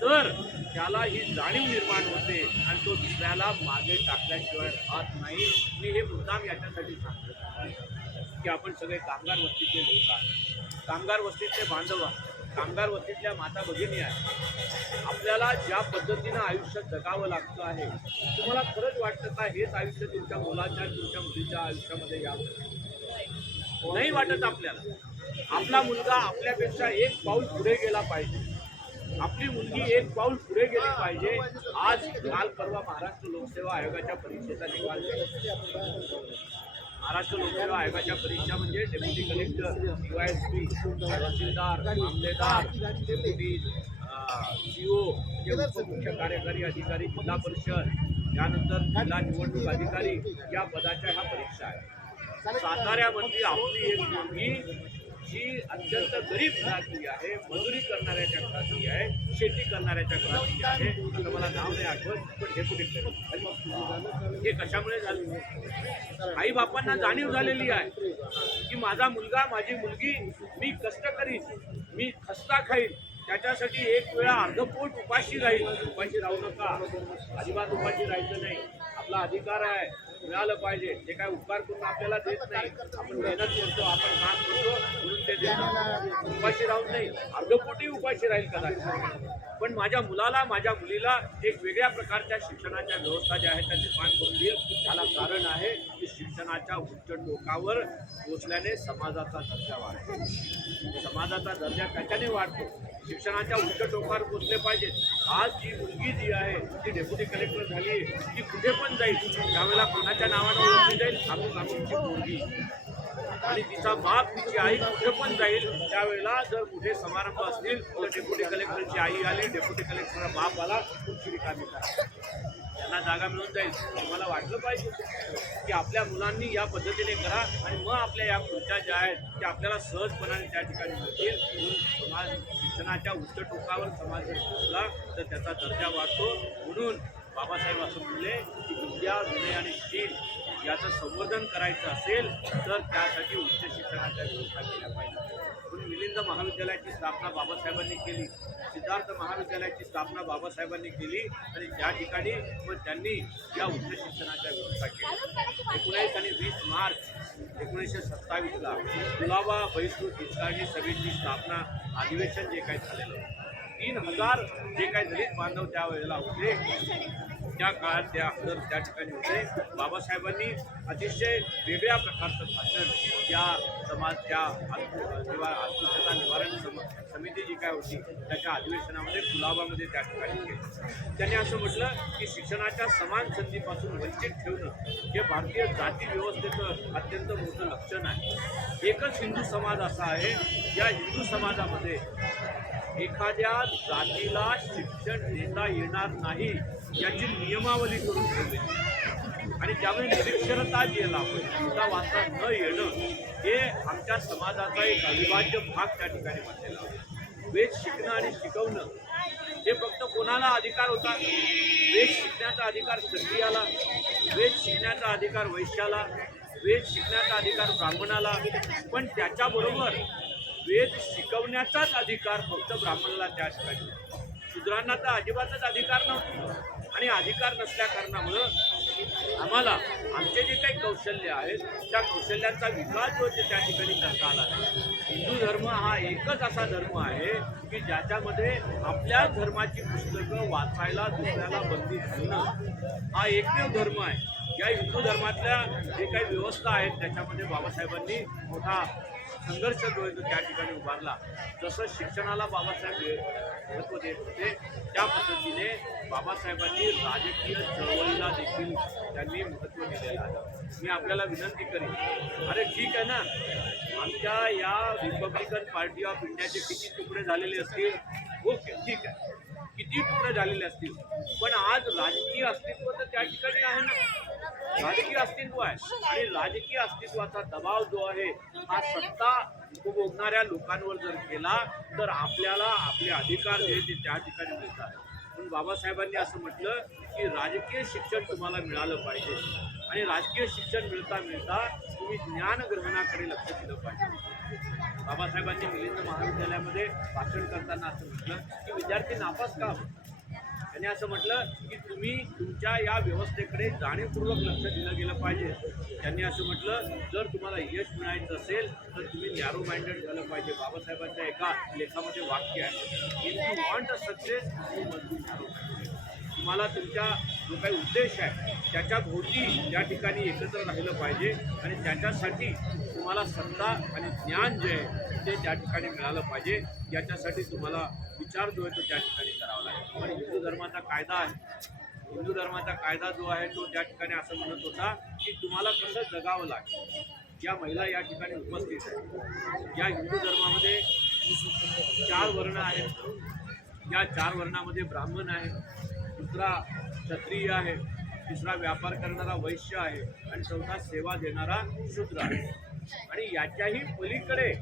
तर त्याला ही जाणीव निर्माण होते आणि तो दुसऱ्याला मागे टाकल्याशिवाय राहत नाही. मी हे मुद्दाम याच्यासाठी सांगतो की आपण सगळे कामगार वस्तीतले लोक आहात, कामगार वस्तीतले बांधव आहात, कामगार वस्तीतल्या माता भगिनी आहेत. आपल्याला ज्या पद्धतीनं आयुष्यात जगावं लागतं आहे, तुम्हाला खरंच वाटतं का हेच आयुष्य तुमच्या मुलाच्या तुमच्या मुलीच्या आयुष्यामध्ये यावं? नाही वाटत आपल्याला. आपला मुलगा आपल्यापेक्षा एक पाऊल पुढे गेला पाहिजे, आपली मुलगी एक पाऊल पुढे गेली पाहिजे. आज काल परवा महाराष्ट्र लोकसेवा आयोगाच्या परीक्षेचा निकाल लागला. महाराष्ट्र लोकसेवा आयोगाच्या परीक्षा म्हणजे डेप्युटी कलेक्टर, DYSP, तहसीलदार, मामलेदार, डेप्युटी CO, मुख्य कार्यकारी अधिकारी, जिल्हा परिषद, त्यानंतर जिल्हा निवडणूक अधिकारी या पदाच्या ह्या परीक्षा आहेत. साताऱ्यामधली आपली एक मुलगी जी अत्यंत गरीब घरातली आहे, मजुरी करणाऱ्याच्या घरातली आहे, शेती करणाऱ्याच्या घरातली आहे, आता मला नाव नाही आठवत, पण डेप्युटी कलेक्टर. हे कशामुळे झालं? आई बापांना जाणीव झालेली आहे की माझा मुलगा माझी मुलगी मी कष्ट करीन, मी खस्ता खाईन, त्याच्यासाठी एक वेळा अर्धपोट उपाशी राहील. उपाशी राहू नका, अजिबात उपाशी राहायचं नाही. आपला अधिकार आहे, मिळालं पाहिजे. जे काय उपकार करून आपल्याला देत नाही, आपण मेहनत करतो, आपण काम करतो म्हणून ते देतो. उपाशी राहून नाही, अर्धपोटी उपाशी राहील कदाचित, पण माझ्या मुलाला माझ्या मुलीला एक वेगळ्या प्रकारच्या शिक्षणाच्या व्यवस्था ज्या आहेत त्या निर्माण करून देईल. त्याला कारण आहे की शिक्षणाच्या उच्च टोकावर पोचल्याने समाजाचा दर्जा वाढतो. समाजाचा दर्जा त्याच्याने वाढतो. शिक्षणाच्या उच्च टोकावर पोचले पाहिजे. आज जी मुलगी जी आहे ती डेप्युटी कलेक्टर झाली, ती कुठे पण जाईल, त्यावेळेला कोणाच्या नावानं ओळखली जाईल, आमची मुलगी. आणि तिचा बाप तिची आई कुठे पण जाईल, त्यावेळेला जर कुठे समारंभ असतील तर डेप्युटी कलेक्टरची आई आली, डेप्युटी कलेक्टरचा बाप आला, खुर्ची रिकामी करा, त्यांना जागा मिळून जाईल. मला वाटलं पाहिजे की आपल्या मुलांनी या पद्धतीने करा आणि मग आपल्या या खुर्च्या ज्या आहेत त्या आपल्याला सहजपणाने त्या ठिकाणी मिळतील. म्हणून समाज शिक्षणाच्या उच्च टोकावर समाज जर पोचला तर त्याचा दर्जा वाढतो. म्हणून बाबासाहेब असं म्हणले की विद्या, विनय आणि शील याचं संवर्धन करायचं असेल तर त्यासाठी उच्च शिक्षणाच्या व्यवस्था केल्या पाहिजे. म्हणून मिलिंद महाविद्यालयाची स्थापना बाबासाहेबांनी केली, सिद्धार्थ महाविद्यालयाची स्थापना बाबासाहेबांनी केली आणि त्या ठिकाणी मग त्यांनी या उच्च शिक्षणाच्या व्यवस्था केल्या. 19 आणि 20 मार्च 1927ला कुलाबा बहिष्कृत हितकांनी सभेची स्थापना, अधिवेशन जे काही झालेलं, 3000 जे काही दलित बांधव त्यावेळेला होते, त्या काळात त्या हजर त्या ठिकाणी होते. बाबासाहेबांनी अतिशय वेगळ्या प्रकारचं भाषण त्या अस्पृश्यता निवारण समिती जी काय होती त्याच्या अधिवेशनामध्ये कुलाबामध्ये त्या ठिकाणी केलं. त्यांनी असं म्हटलं की शिक्षणाच्या समान संधीपासून वंचित ठेवणं हे भारतीय जाती व्यवस्थेचं अत्यंत मोठं लक्षण आहे. एकच हिंदू समाज असा आहे, या हिंदू समाजामध्ये एखाद्या जातीला शिक्षण देता येणार नाही याची नियमावली करून ठेवली. आणि त्यामुळे निरक्षरता जी आहे ना, सुद्धा वाचता न येणं हे आमच्या समाजाचा एक अविभाज्य भाग त्या ठिकाणी बनलेला आहे. वेद शिकणं आणि शिकवणं हे फक्त कोणाला अधिकार होता? वेद शिकण्याचा अधिकार क्षत्रियाला, वेद शिकण्याचा अधिकार वैश्याला, वेद शिकण्याचा अधिकार ब्राह्मणाला, पण त्याच्याबरोबर वेद शिकवण्याचाच अधिकार फक्त ब्राह्मणाला त्या ठिकाणी. शूद्रांना तर अजिबातच अधिकार नव्हते. आणि अधिकार नसल्या कारणामुळं आम्हाला आमचे जे काही कौशल्य आहेत त्या कौशल्यांचा विकास जो त्या ठिकाणी करता आला नाही. हिंदू धर्म हा एकच असा धर्म आहे की ज्याच्यामध्ये आपल्या धर्माची पुस्तकं वाचायला दुसऱ्याला बंदी घालणं हा एकमेव धर्म आहे. या हिंदू धर्मातल्या जे काही व्यवस्था आहेत त्याच्यामध्ये बाबासाहेबांनी मोठा संघर्ष जो आहे तो त्या ठिकाणी उभारला. जसं शिक्षणाला बाबासाहेब महत्त्व देत होते त्या पद्धतीने बाबासाहेबांनी राजकीय चळवळीला देखील त्यांनी महत्त्व दिलेलं आहे. मी आपल्याला विनंती करीन, अरे ठीक आहे ना, आमच्या या रिपब्लिकन पार्टी ऑफ इंडियाचे किती तुकडे झालेले असतील, ओके ठीक आहे, किती तुकडे झालेले असतील, पण आज राजकीय अस्तित्व तर त्या ठिकाणी आहे ना. राजकीय अस्तित्व आहे आणि राजकीय अस्तित्वाचा दबाव जो आहे हा सत्ता उपभोगणाऱ्या लोकांवर जर केला तर आपल्याला आपले अधिकार जे ते त्या ठिकाणी मिळतात. पण बाबासाहेबांनी असं म्हटलं की राजकीय शिक्षण तुम्हाला मिळालं पाहिजे आणि राजकीय शिक्षण मिळता मिळता तुम्ही ज्ञानग्रहणाकडे लक्ष दिलं पाहिजे. बाबासाहेबांनी मिलिंद महाविद्यालयामध्ये भाषण करताना असं म्हटलं की विद्यार्थी नापास का होतात. त्यांनी असं म्हटलं की तुम्ही तुमच्या या व्यवस्थेकडे जाणीवपूर्वक लक्ष दिलं गेलं पाहिजे. त्यांनी असं म्हटलं जर तुम्हाला यश मिळायचं असेल तर तुम्ही नॅरो माइंडेड झालं पाहिजे. बाबासाहेबांच्या एका लेखामध्ये वाक्य आहे, if you want a success you must be narrow minded. तुम्हाला तुमच्या जो काही उद्देश आहे त्याच्या भोवती त्या ठिकाणी एकत्र राहिलं पाहिजे आणि त्याच्यासाठी तुम्हाला सत्ता आणि ज्ञान जे आहे ते त्या ठिकाणी मिळालं पाहिजे. याच्यासाठी तुम्हाला विचार जो आहे तो त्या ठिकाणी करावा लागेल. पण हिंदू धर्माचा कायदा आहे, हिंदू धर्माचा कायदा जो आहे तो त्या ठिकाणी असं म्हणत होता की तुम्हाला कसं जगावं लागेल. या महिला या ठिकाणी उपस्थित आहेत. या हिंदू धर्मामध्ये 4 वर्ण आहेत. या 4 वर्णामध्ये ब्राह्मण आहे, दुसरा क्षत्रिय आहे, तिसरा व्यापार करणारा वैश्य आहे आणि चौथा सेवा देणारा शूद्र आहे. आणि याच्याही पलीकडे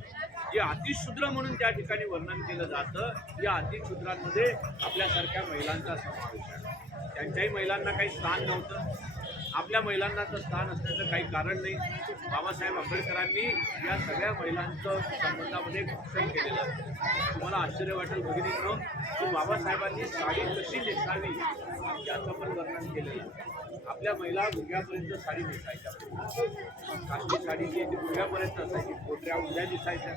जे अतिशूद्र म्हणून त्या ठिकाणी वर्णन केलं जातं, या अतिशूद्रांमध्ये आपल्यासारख्या महिलांचा समावेश आहे. त्यांच्याही महिलांना काही स्थान नव्हतं. आपल्या महिलांना तर स्थान असण्याचं काही कारण नाही. बाबासाहेब आंबेडकरांनी या सगळ्या महिलांचं संबंधामध्ये घोषण केलेलं आहे. तुम्हाला आश्चर्य वाटेल भगिनींनो की बाबासाहेबांनी साडी कशी नेसावी याचं पण वर्णन केलेलं आहे. आपल्या महिला गुडघ्यापर्यंत साडी नेसायच्या. काष्टी साडी जी आहे ती गुडघ्यापर्यंत असायची, पोटऱ्या उद्या दिसायच्या,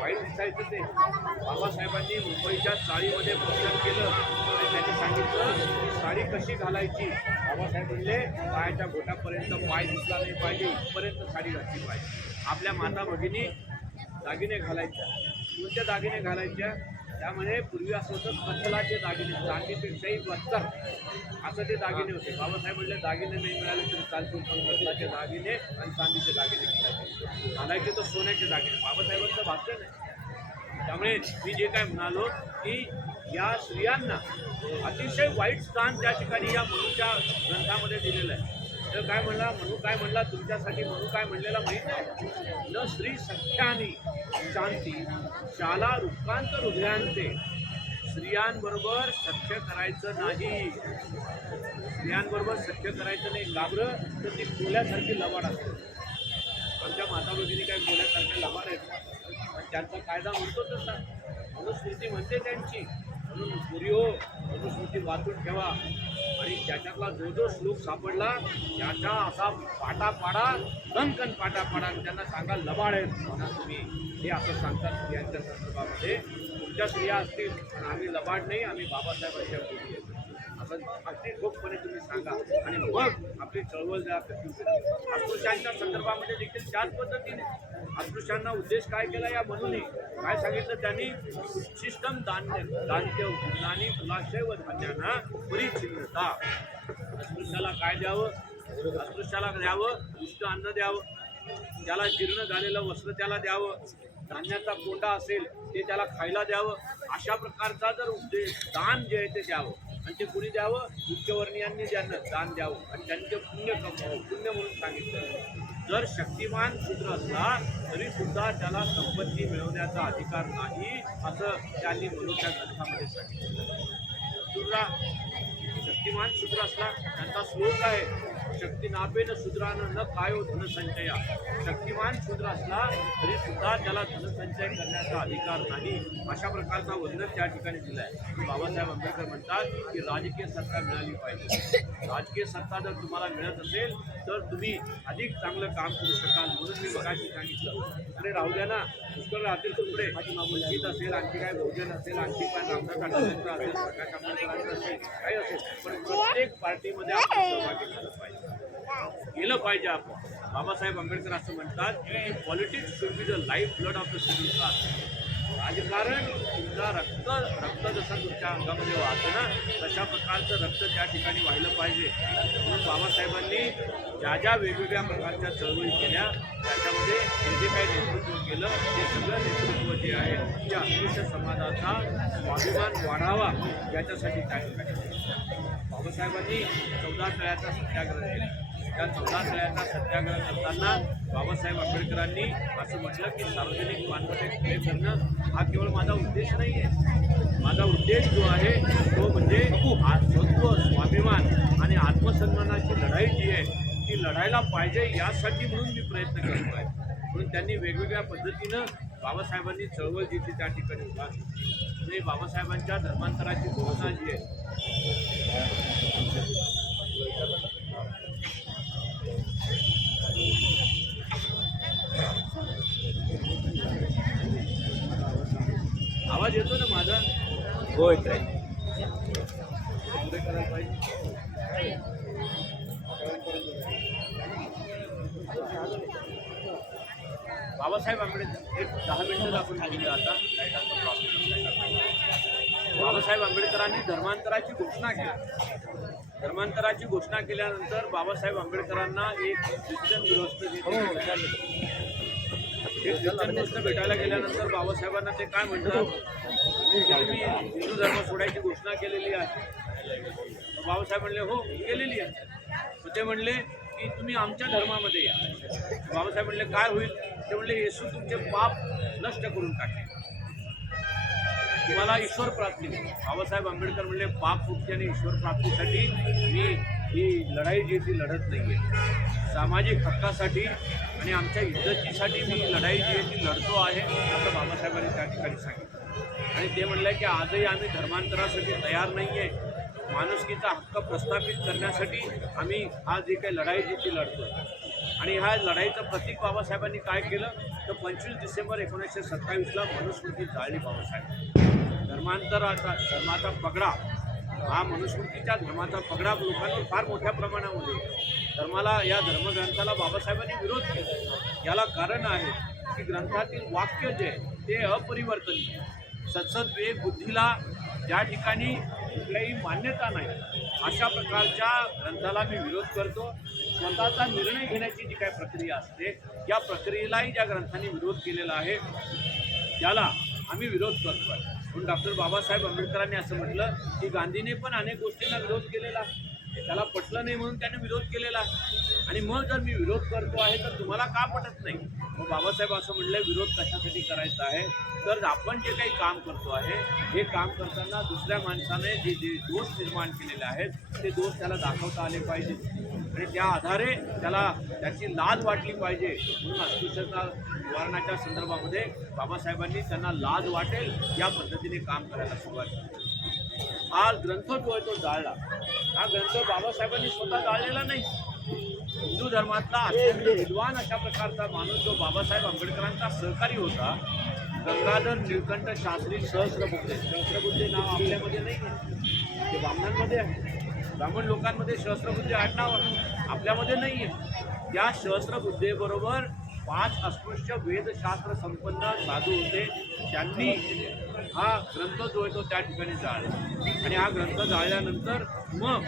वाईट दिसायचं ते. बाबासाहेबांनी मुंबईच्या चाळीमध्ये भाषण केलं आणि त्यांनी सांगितलं की साडी कशी घालायची. बाबासाहेब म्हणले पायाच्या घोटापर्यंत पाय दिसला नाही पाहिजे, इथपर्यंत साडी घातली पाहिजे. आपल्या माता भगिनी दागिने घालायच्या. कोणत्या दागिने घालायच्या? त्यामध्ये पूर्वी असं होतं कत्तलाचे दागिने, चांदीपेक्षाही बत्तर असं ते दागिने होते. बाबासाहेब म्हणले दागिने नाही मिळाले तरी चालतील, पण कत्तलाचे दागिने आणि चांदीचे दागिने घालायचे. घालायचे तर सोन्याचे दागिने. बाबासाहेबांचं भाषण आहे. त्यामुळे मी जे काय म्हणालो की या स्त्रियांना अतिशय वाईट स्थान त्या ठिकाणी या मनूच्या ग्रंथामध्ये दिलेलं आहे. तर काय म्हणला मनू, काय म्हणला तुमच्यासाठी मनू काय म्हणलेला माहीत आहे? न स्त्री सख्यानी शांती शाला रुक्कांत हृदयांते. स्त्रियांबरोबर सख्य करायचं नाही, स्त्रियांबरोबर सख्य करायचं नाही. घाबरं तर ती कोल्यासारखी लबाड असते. आमच्या माता भगिनी काय कोल्यासारख्या लबाड आहेत, पण त्यांचा कायदा म्हणतो तसा, मनुस्मृती म्हणते त्यांची. म्हणून गुरिओ मनुस्मृती वाचून ठेवा आणि त्याच्यातला जो जो श्लोक सापडला त्याचा असा पाटा पाडा, दणकन पाटा पाडा आणि त्यांना सांगा लबाड आहेत म्हणा तुम्ही. हे असं सांगतात स्त्रियांच्या संदर्भामध्ये. तुमच्या स्त्रिया असतील पण आम्ही लबाड नाही, आम्ही बाबासाहेबांच्या मुली आहेत असं अगदी ठोकपणे तुम्ही सांगा आणि मग आपली चळवळ जरा कशी. अस्पृश्यांच्या संदर्भामध्ये देखील त्याच पद्धतीने अस्पृश्यांना उद्देश काय केला या म्हणून काय सांगितलं त्यांनी? उच्छिष्टम दान्य ज्ञानी फुलाशय व धान्यांना परिच्छिन्नता. अस्पृश्याला काय द्यावं? अस्पृश्याला द्यावं उष्ट अन्न द्यावं, त्याला जीर्ण झालेलं वस्त्र त्याला द्यावं, धान्याचा कोंडा असेल ते त्याला खायला द्यावं. अशा प्रकारचा जर उद्देश दान जे आहे ते द्यावं. आणि ते कुणी द्यावं, उच्चवर्णीयांनी ज्यांना दान द्यावं आणि त्यांचे पुण्य कमवावं, पुण्य म्हणून सांगितलं. जर शक्तिमान शूद्र असला तरी सुद्धा त्याला संपत्ती मिळवण्याचा अधिकार नाही, असं त्यांनी म्हणून त्या ग्रंथामध्ये सांगितलं. शूद्रा शक्तिमान शूद्र असला, त्यांचा श्लोक आहे, शक्ती नापेन शूद्रानं न कायो धनसंचया. शक्तिमान शूद्र असला तरी सुद्धा त्याला धनसंचय करण्याचा अधिकार नाही, अशा प्रकारचा वर्णन त्या ठिकाणी दिला आहे. बाबासाहेब आंबेडकर म्हणतात की राजकीय सत्ता मिळाली पाहिजे. राजकीय सत्ता जर तुम्हाला मिळत असेल तर तुम्ही अधिक चांगलं काम करू शकाल, म्हणून मी मगाशी सांगितलं. अरे राहू द्या ना, पुष्कळ राहतील तुकडे, वंचित असेल, आणखी काय बहुजन असेल, आणखी काय रामदास आठवलेंचा असेल, प्रकाश आंबेडकरांचा असेल, काही असेल, पण प्रत्येक पार्टीमध्ये आपण सहभागी झालं पाहिजे, केलं पाहिजे आपण. बाबासाहेब आंबेडकर असं म्हणतात की politics should be the life blood of the schedule caste. राजकारण तुमचा रक्त जसं तुमच्या अंगामध्ये वाहतं ना, तशा प्रकारचं रक्त त्या ठिकाणी वाहिलं पाहिजे. म्हणून बाबासाहेबांनी ज्या वेगवेगळ्या प्रकारच्या चळवळी केल्या त्याच्यामध्ये जे काही नेतृत्व केलं ते सगळं नेतृत्व जे आहे ते अस्पृश्य समाजाचा स्वाभिमान वाढावा याच्यासाठी त्या ठिकाणी बाबासाहेबांनी 14 तळ्याचा सत्याग्रह केला. त्या 14 तळ्याचा सत्याग्रह करताना बाबासाहेब आंबेडकरांनी असं म्हटलं की सार्वजनिक मालमत्ता खुले करणं हा केवळ माझा उद्देश नाही आहे. माझा उद्देश जो आहे तो म्हणजे स्वत्व, स्वाभिमान आणि आत्मसन्मानाची लढाई जी आहे ती लढायला पाहिजे, यासाठी म्हणून मी प्रयत्न करतो आहे. म्हणून त्यांनी वेगवेगळ्या पद्धतीनं बाबासाहेबांनी चळवळ जी ती त्या ठिकाणी उभारली. म्हणजे बाबासाहेबांच्या धर्मांतराची घोषणा जी आहे आवाज येतो ना माझा? हो येत आहे. पुढे करायला पाहिजे. बाबासाहेब आंबेडकर एक 10 मिनिटं आपण बोलूया आता. लाईटाचा प्रॉब्लेम. बाबासाहेब आंबेडकरांनी धर्मांतराची घोषणा केली. धर्मांतराची घोषणा केल्यानंतर बाबासाहेब आंबेडकरांना एक ख्रिश्चन गृहस्थ भेटायला गेल्यानंतर बाबासाहेबांना ते काय म्हणतात, मी हिंदू धर्म सोडायची घोषणा केलेली आहे. बाबासाहेब म्हणले हो केलेली आहे. तर ते म्हणले की तुम्ही आमच्या धर्मामध्ये या. बाबासाहेब म्हणले काय होईल? ते म्हणले येशू तुमचे पाप नष्ट करून टाकेल, तुम्हाला ईश्वर प्राप्ती मिळेल. बाबासाहेब आंबेडकर म्हणले पापमुक्ती आणि ईश्वर प्राप्तीसाठी मी ही लढाई जी ती लढत नाही आहे. सामाजिक हक्कासाठी आणि आमच्या इज्जतीसाठी मी लढाई जी आहे ती लढतो आहे, असं बाबासाहेबांनी त्या ठिकाणी सांगितलं. आणि ते म्हणलं की आजही आम्ही धर्मांतरासाठी तयार नाही आहे. माणुसकीचा हक्क प्रस्थापित करण्यासाठी आम्ही हा जी काही लढाई जी ती लढतो. आणि ह्या लढाईचं प्रतीक बाबासाहेबांनी काय केलं तर 25 डिसेंबर 1927ला मनुस्मृती जाळली बाबासाहेब. धर्माचा पगडा हा मनुस्मृतीच्या धर्माचा पगडा लोकांनी फार मोठ्या प्रमाणामध्ये धर्माला, या धर्मग्रंथाला बाबासाहेबांनी विरोध केला. याला कारण आहे की ग्रंथातील वाक्य जे ते अपरिवर्तनीय, सत्सद्विवेक बुद्धीला ज्या ठिकाणी कुठल्याही मान्यता नाही अशा प्रकारच्या ग्रंथाला मी विरोध करतो. स्वतःचा निर्णय घेण्याची जी काय प्रक्रिया असते या प्रक्रियेलाही ज्या ग्रंथांनी विरोध केलेला आहे त्याला आम्ही विरोध करतो आहे. म्हणून डॉक्टर बाबासाहेब आंबेडकरांनी असं म्हटलं की गांधीने पण अनेक गोष्टींना विरोध केलेला, त्याला पटलं नाही म्हणून त्याने विरोध केलेला. आणि मग जर मी विरोध करतो आहे तर तुम्हाला का पटत नाही? मग बाबासाहेब असं म्हणलं विरोध कशासाठी करायचा आहे तर आपण जे काही काम करतो आहे हे काम करताना दुसऱ्या माणसाने जे दोष निर्माण केलेले आहेत ते दोष त्याला दाखवता आले पाहिजे आणि त्या आधारे त्याला त्याची लाज वाटली पाहिजे. म्हणून अस्पृश्यता निवारणाच्या संदर्भामध्ये बाबासाहेबांनी त्यांना लाज वाटेल या पद्धतीने काम करायला सुरुवात केली. हा ग्रंथ जो आहे तो जाळला. हा ग्रंथ बाबासाहेबांनी स्वतः जाळलेला नाही. हिंदू धर्मातला अत्यंत विद्वान अशा प्रकारचा माणूस जो बाबासाहेब आंबेडकरांचा सहकारी होता, गंगाधर निळकंठ शास्त्री सहस्रबुद्धे. सहस्रबुद्धे नाव आपल्यामध्ये नाही आहे, ते ब्राह्मणांमध्ये आहे. ब्राह्मण लोकांमध्ये सहस्रबुद्धे आडनाव आपल्यामध्ये नाही आहे. या सहस्रबुद्धेबरोबर 5 अस्पृश्य वेदशास्त्र संपन्न साधू होते. त्यांनी हा ग्रंथ जो आहे तो त्या ठिकाणी जाळला. आणि हा ग्रंथ जाळल्यानंतर मग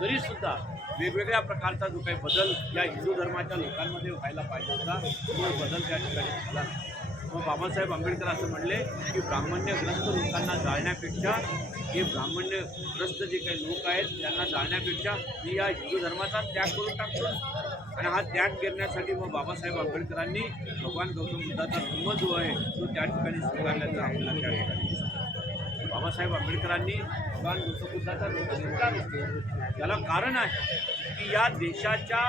तरीसुद्धा वेगवेगळ्या प्रकारचा जो काही बदल या हिंदू धर्माच्या लोकांमध्ये व्हायला पाहिजे होता तो बदल त्या ठिकाणी झाला. मग बाबासाहेब आंबेडकर असं म्हणले की ब्राह्मण्यग्रस्त लोकांना जाळण्यापेक्षा हे ब्राह्मण्यग्रस्त जे काही लोक आहेत त्यांना जाळण्यापेक्षा मी या हिंदू धर्माचा त्याग करून टाकतो. आणि हा त्याग करण्यासाठी मग बाबासाहेब आंबेडकरांनी भगवान गौतम बुद्धाचा धर्म जो आहे तो त्या ठिकाणी स्वीकारल्याचं आपल्याला त्या ठिकाणी दिसतं. बाबासाहेब आंबेडकरांनी भगवान गौतम बुद्धाचा धर्म स्वीकारला. त्याला कारण आहे की या देशाच्या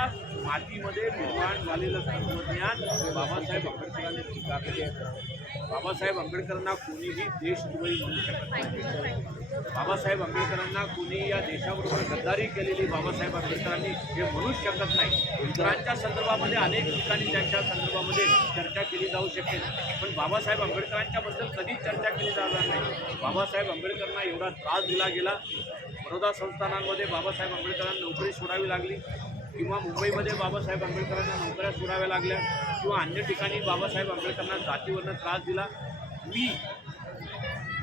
मातीमध्ये निर्माण झालेलं तत्वज्ञान बाबासाहेब आंबेडकरांनी स्वीकारलेले आहे. बाबासाहेब आंबेडकरांना कोणीही देशद्रोही म्हणू शकत नाही. बाबासाहेब आंबेडकरांना कोणी या देशाबरोबर गद्दारी केलेली बाबासाहेब आंबेडकरांनी हे म्हणूच शकत नाही. इतरांच्या संदर्भामध्ये अनेक ठिकाणी त्यांच्या संदर्भामध्ये चर्चा केली जाऊ शकेल, पण बाबासाहेब आंबेडकरांच्या बद्दल कधीच चर्चा केली जाणार नाही. बाबासाहेब आंबेडकरांना एवढा त्रास दिला गेला. बडोदा संस्थानांमध्ये बाबासाहेब आंबेडकरांना नोकरी सोडावी लागली, किंवा मुंबईमध्ये बाबासाहेब आंबेडकरांना नोकऱ्या सोडाव्या लागल्या, किंवा अन्य ठिकाणी बाबासाहेब आंबेडकरांना जातीवरनं त्रास दिला. मी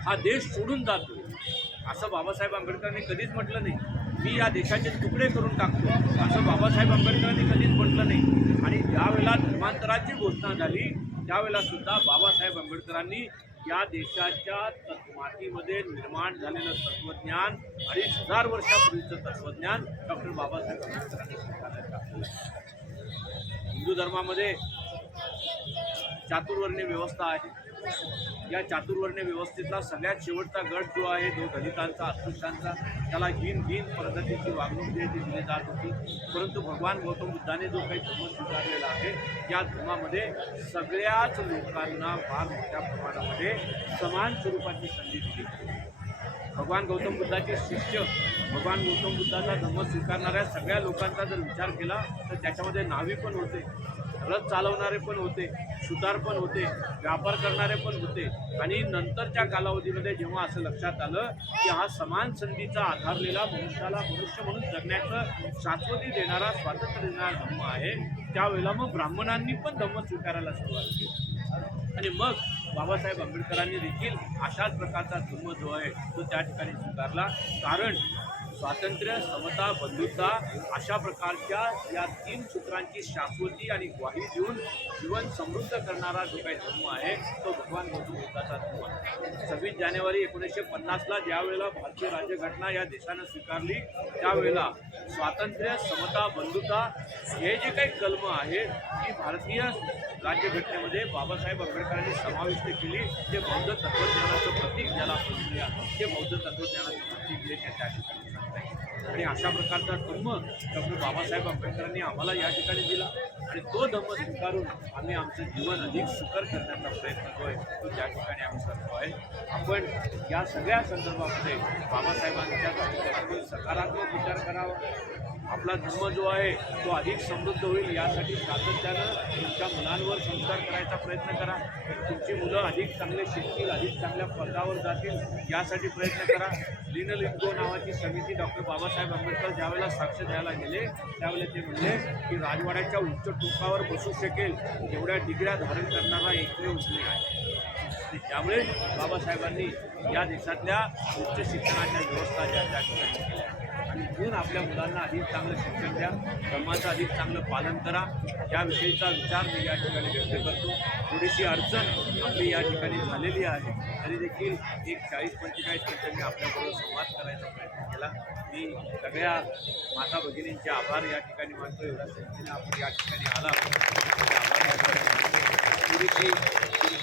हा देश सोडून जातो असं बाबासाहेब आंबेडकरांनी कधीच म्हटलं नाही. मी या देशाचे तुकडे करून टाकतो असं बाबासाहेब आंबेडकरांनी कधीच म्हटलं नाही. आणि ज्यावेळेला धर्मांतराची घोषणा झाली त्यावेळेला सुद्धा बाबासाहेब आंबेडकरांनी या देशाच्या मातीमध्ये निर्माण झालेलं तत्वज्ञान 2500 वर्षापूर्वीचं तत्वज्ञान डॉक्टर बाबासाहेब आंबेडकरांनी स्वीकारण्याचं आपल्याला. हिंदू धर्मामध्ये चातुर्वर्ण्य व्यवस्था आहे. या चातुर्वर्ण्य व्यवस्थेतला सगळ्यात शेवटचा गट जो आहे तो दलितांचा, अस्पृश्यांचा, त्याला हीन पद्धतीची वागणूक जी दिली जात होती. परंतु भगवान गौतम बुद्धाने जो काही धर्म स्वीकारलेला आहे त्या धर्मामध्ये सगळ्याच लोकांना फार मोठ्या प्रमाणामध्ये समान स्वरूपाची संधी दिली. भगवान गौतम बुद्धाचे शिष्य, भगवान गौतम बुद्धाचा धर्म स्वीकारणाऱ्या सगळ्या लोकांचा जर विचार केला तर त्याच्यामध्ये न्हावी पण होते, रथ चालवणारे पण होते, सुतार पण होते, व्यापार करणारे पण होते. आणि नंतरच्या कालावधीमध्ये जेव्हा असं लक्षात आलं की हा समान संधीचा आधारलेला मनुष्याला मनुष्य म्हणून जगण्याचं शाश्वती देणारा, स्वातंत्र्य देणारा धर्म आहे, त्यावेळेला मग ब्राह्मणांनी पण धर्म स्वीकारायला सुरुवात केली. आणि मग बाबासाहेब आंबेडकरांनी देखील अशाच प्रकारचा धर्म जो आहे तो त्या ठिकाणी स्वीकारला. कारण स्वातंत्र्य, समता, बंधुता अशा प्रकारच्या या 3 सूत्रांची शाश्वती आणि ग्वाही देऊन जीवन समृद्ध करणारा जो काही धर्म आहे तो भगवान गौतम बुद्धाचा धर्म आहे. 26 जानेवारी 1950ला ज्यावेळेला भारतीय राज्यघटना या देशानं स्वीकारली त्यावेळेला स्वातंत्र्य, समता, बंधुता हे जे काही कलम आहे ती भारतीय राज्यघटनेमध्ये बाबासाहेब आंबेडकरांनी समाविष्ट केली. ते बौद्ध तत्त्वज्ञानाचं प्रतीक ज्याला आपण म्हणूया ते बौद्ध तत्त्वज्ञानाचं प्रतीक जे त्या ठिकाणी सांगता येईल. आणि अशा प्रकारचा धर्म डॉक्टर बाबासाहेब आंबेडकरांनी आम्हाला या ठिकाणी दिला. आणि तो धर्म स्वीकारून आम्ही आमचं जीवन अधिक सुकर करण्याचा प्रयत्न जो आहे तो त्या ठिकाणी आम्ही करतो आहे. आपण या सगळ्या संदर्भामध्ये बाबासाहेबांच्या सकारात्मक विचार करावा. आपला धर्म जो आहे तो अधिक समृद्ध होईल यासाठी सातत्यानं तुमच्या मुलांवर संस्कार करायचा प्रयत्न करा. तुमची मुलं अधिक चांगले शिकतील, अधिक चांगल्या पदावर जातील यासाठी प्रयत्न करा. लिनलिंगो नावाची समिती डॉक्टर बाबासाहेब आंबेडकर ज्यावेळेला साक्ष द्यायला गेले त्यावेळेला ते म्हणले की राजवाड्याच्या उच्च टोकावर बसू शकेल एवढ्या डिग्र्या धारण करणारा एकमेव मी आहे. त्यामुळे बाबासाहेबांनी या देशातल्या उच्च शिक्षणाच्या व्यवस्था ज्या त्या ठिकाणी केल्या आणि म्हणून आपल्या मुलांना अधिक चांगलं शिक्षण द्या, धर्माचं अधिक चांगलं पालन करा याविषयीचा विचार मी या ठिकाणी व्यक्त करतो. थोडीशी अडचण आपली या ठिकाणी झालेली आहे तरी देखील एक 40-45 मिनिटं मी आपल्याबरोबर संवाद करायचा प्रयत्न केला. मी सगळ्या माता भगिनींचे आभार या ठिकाणी मानतो. एवढ्या संख्येने आपण या ठिकाणी आला आभार या ठिकाणी मानतो. थोडीशी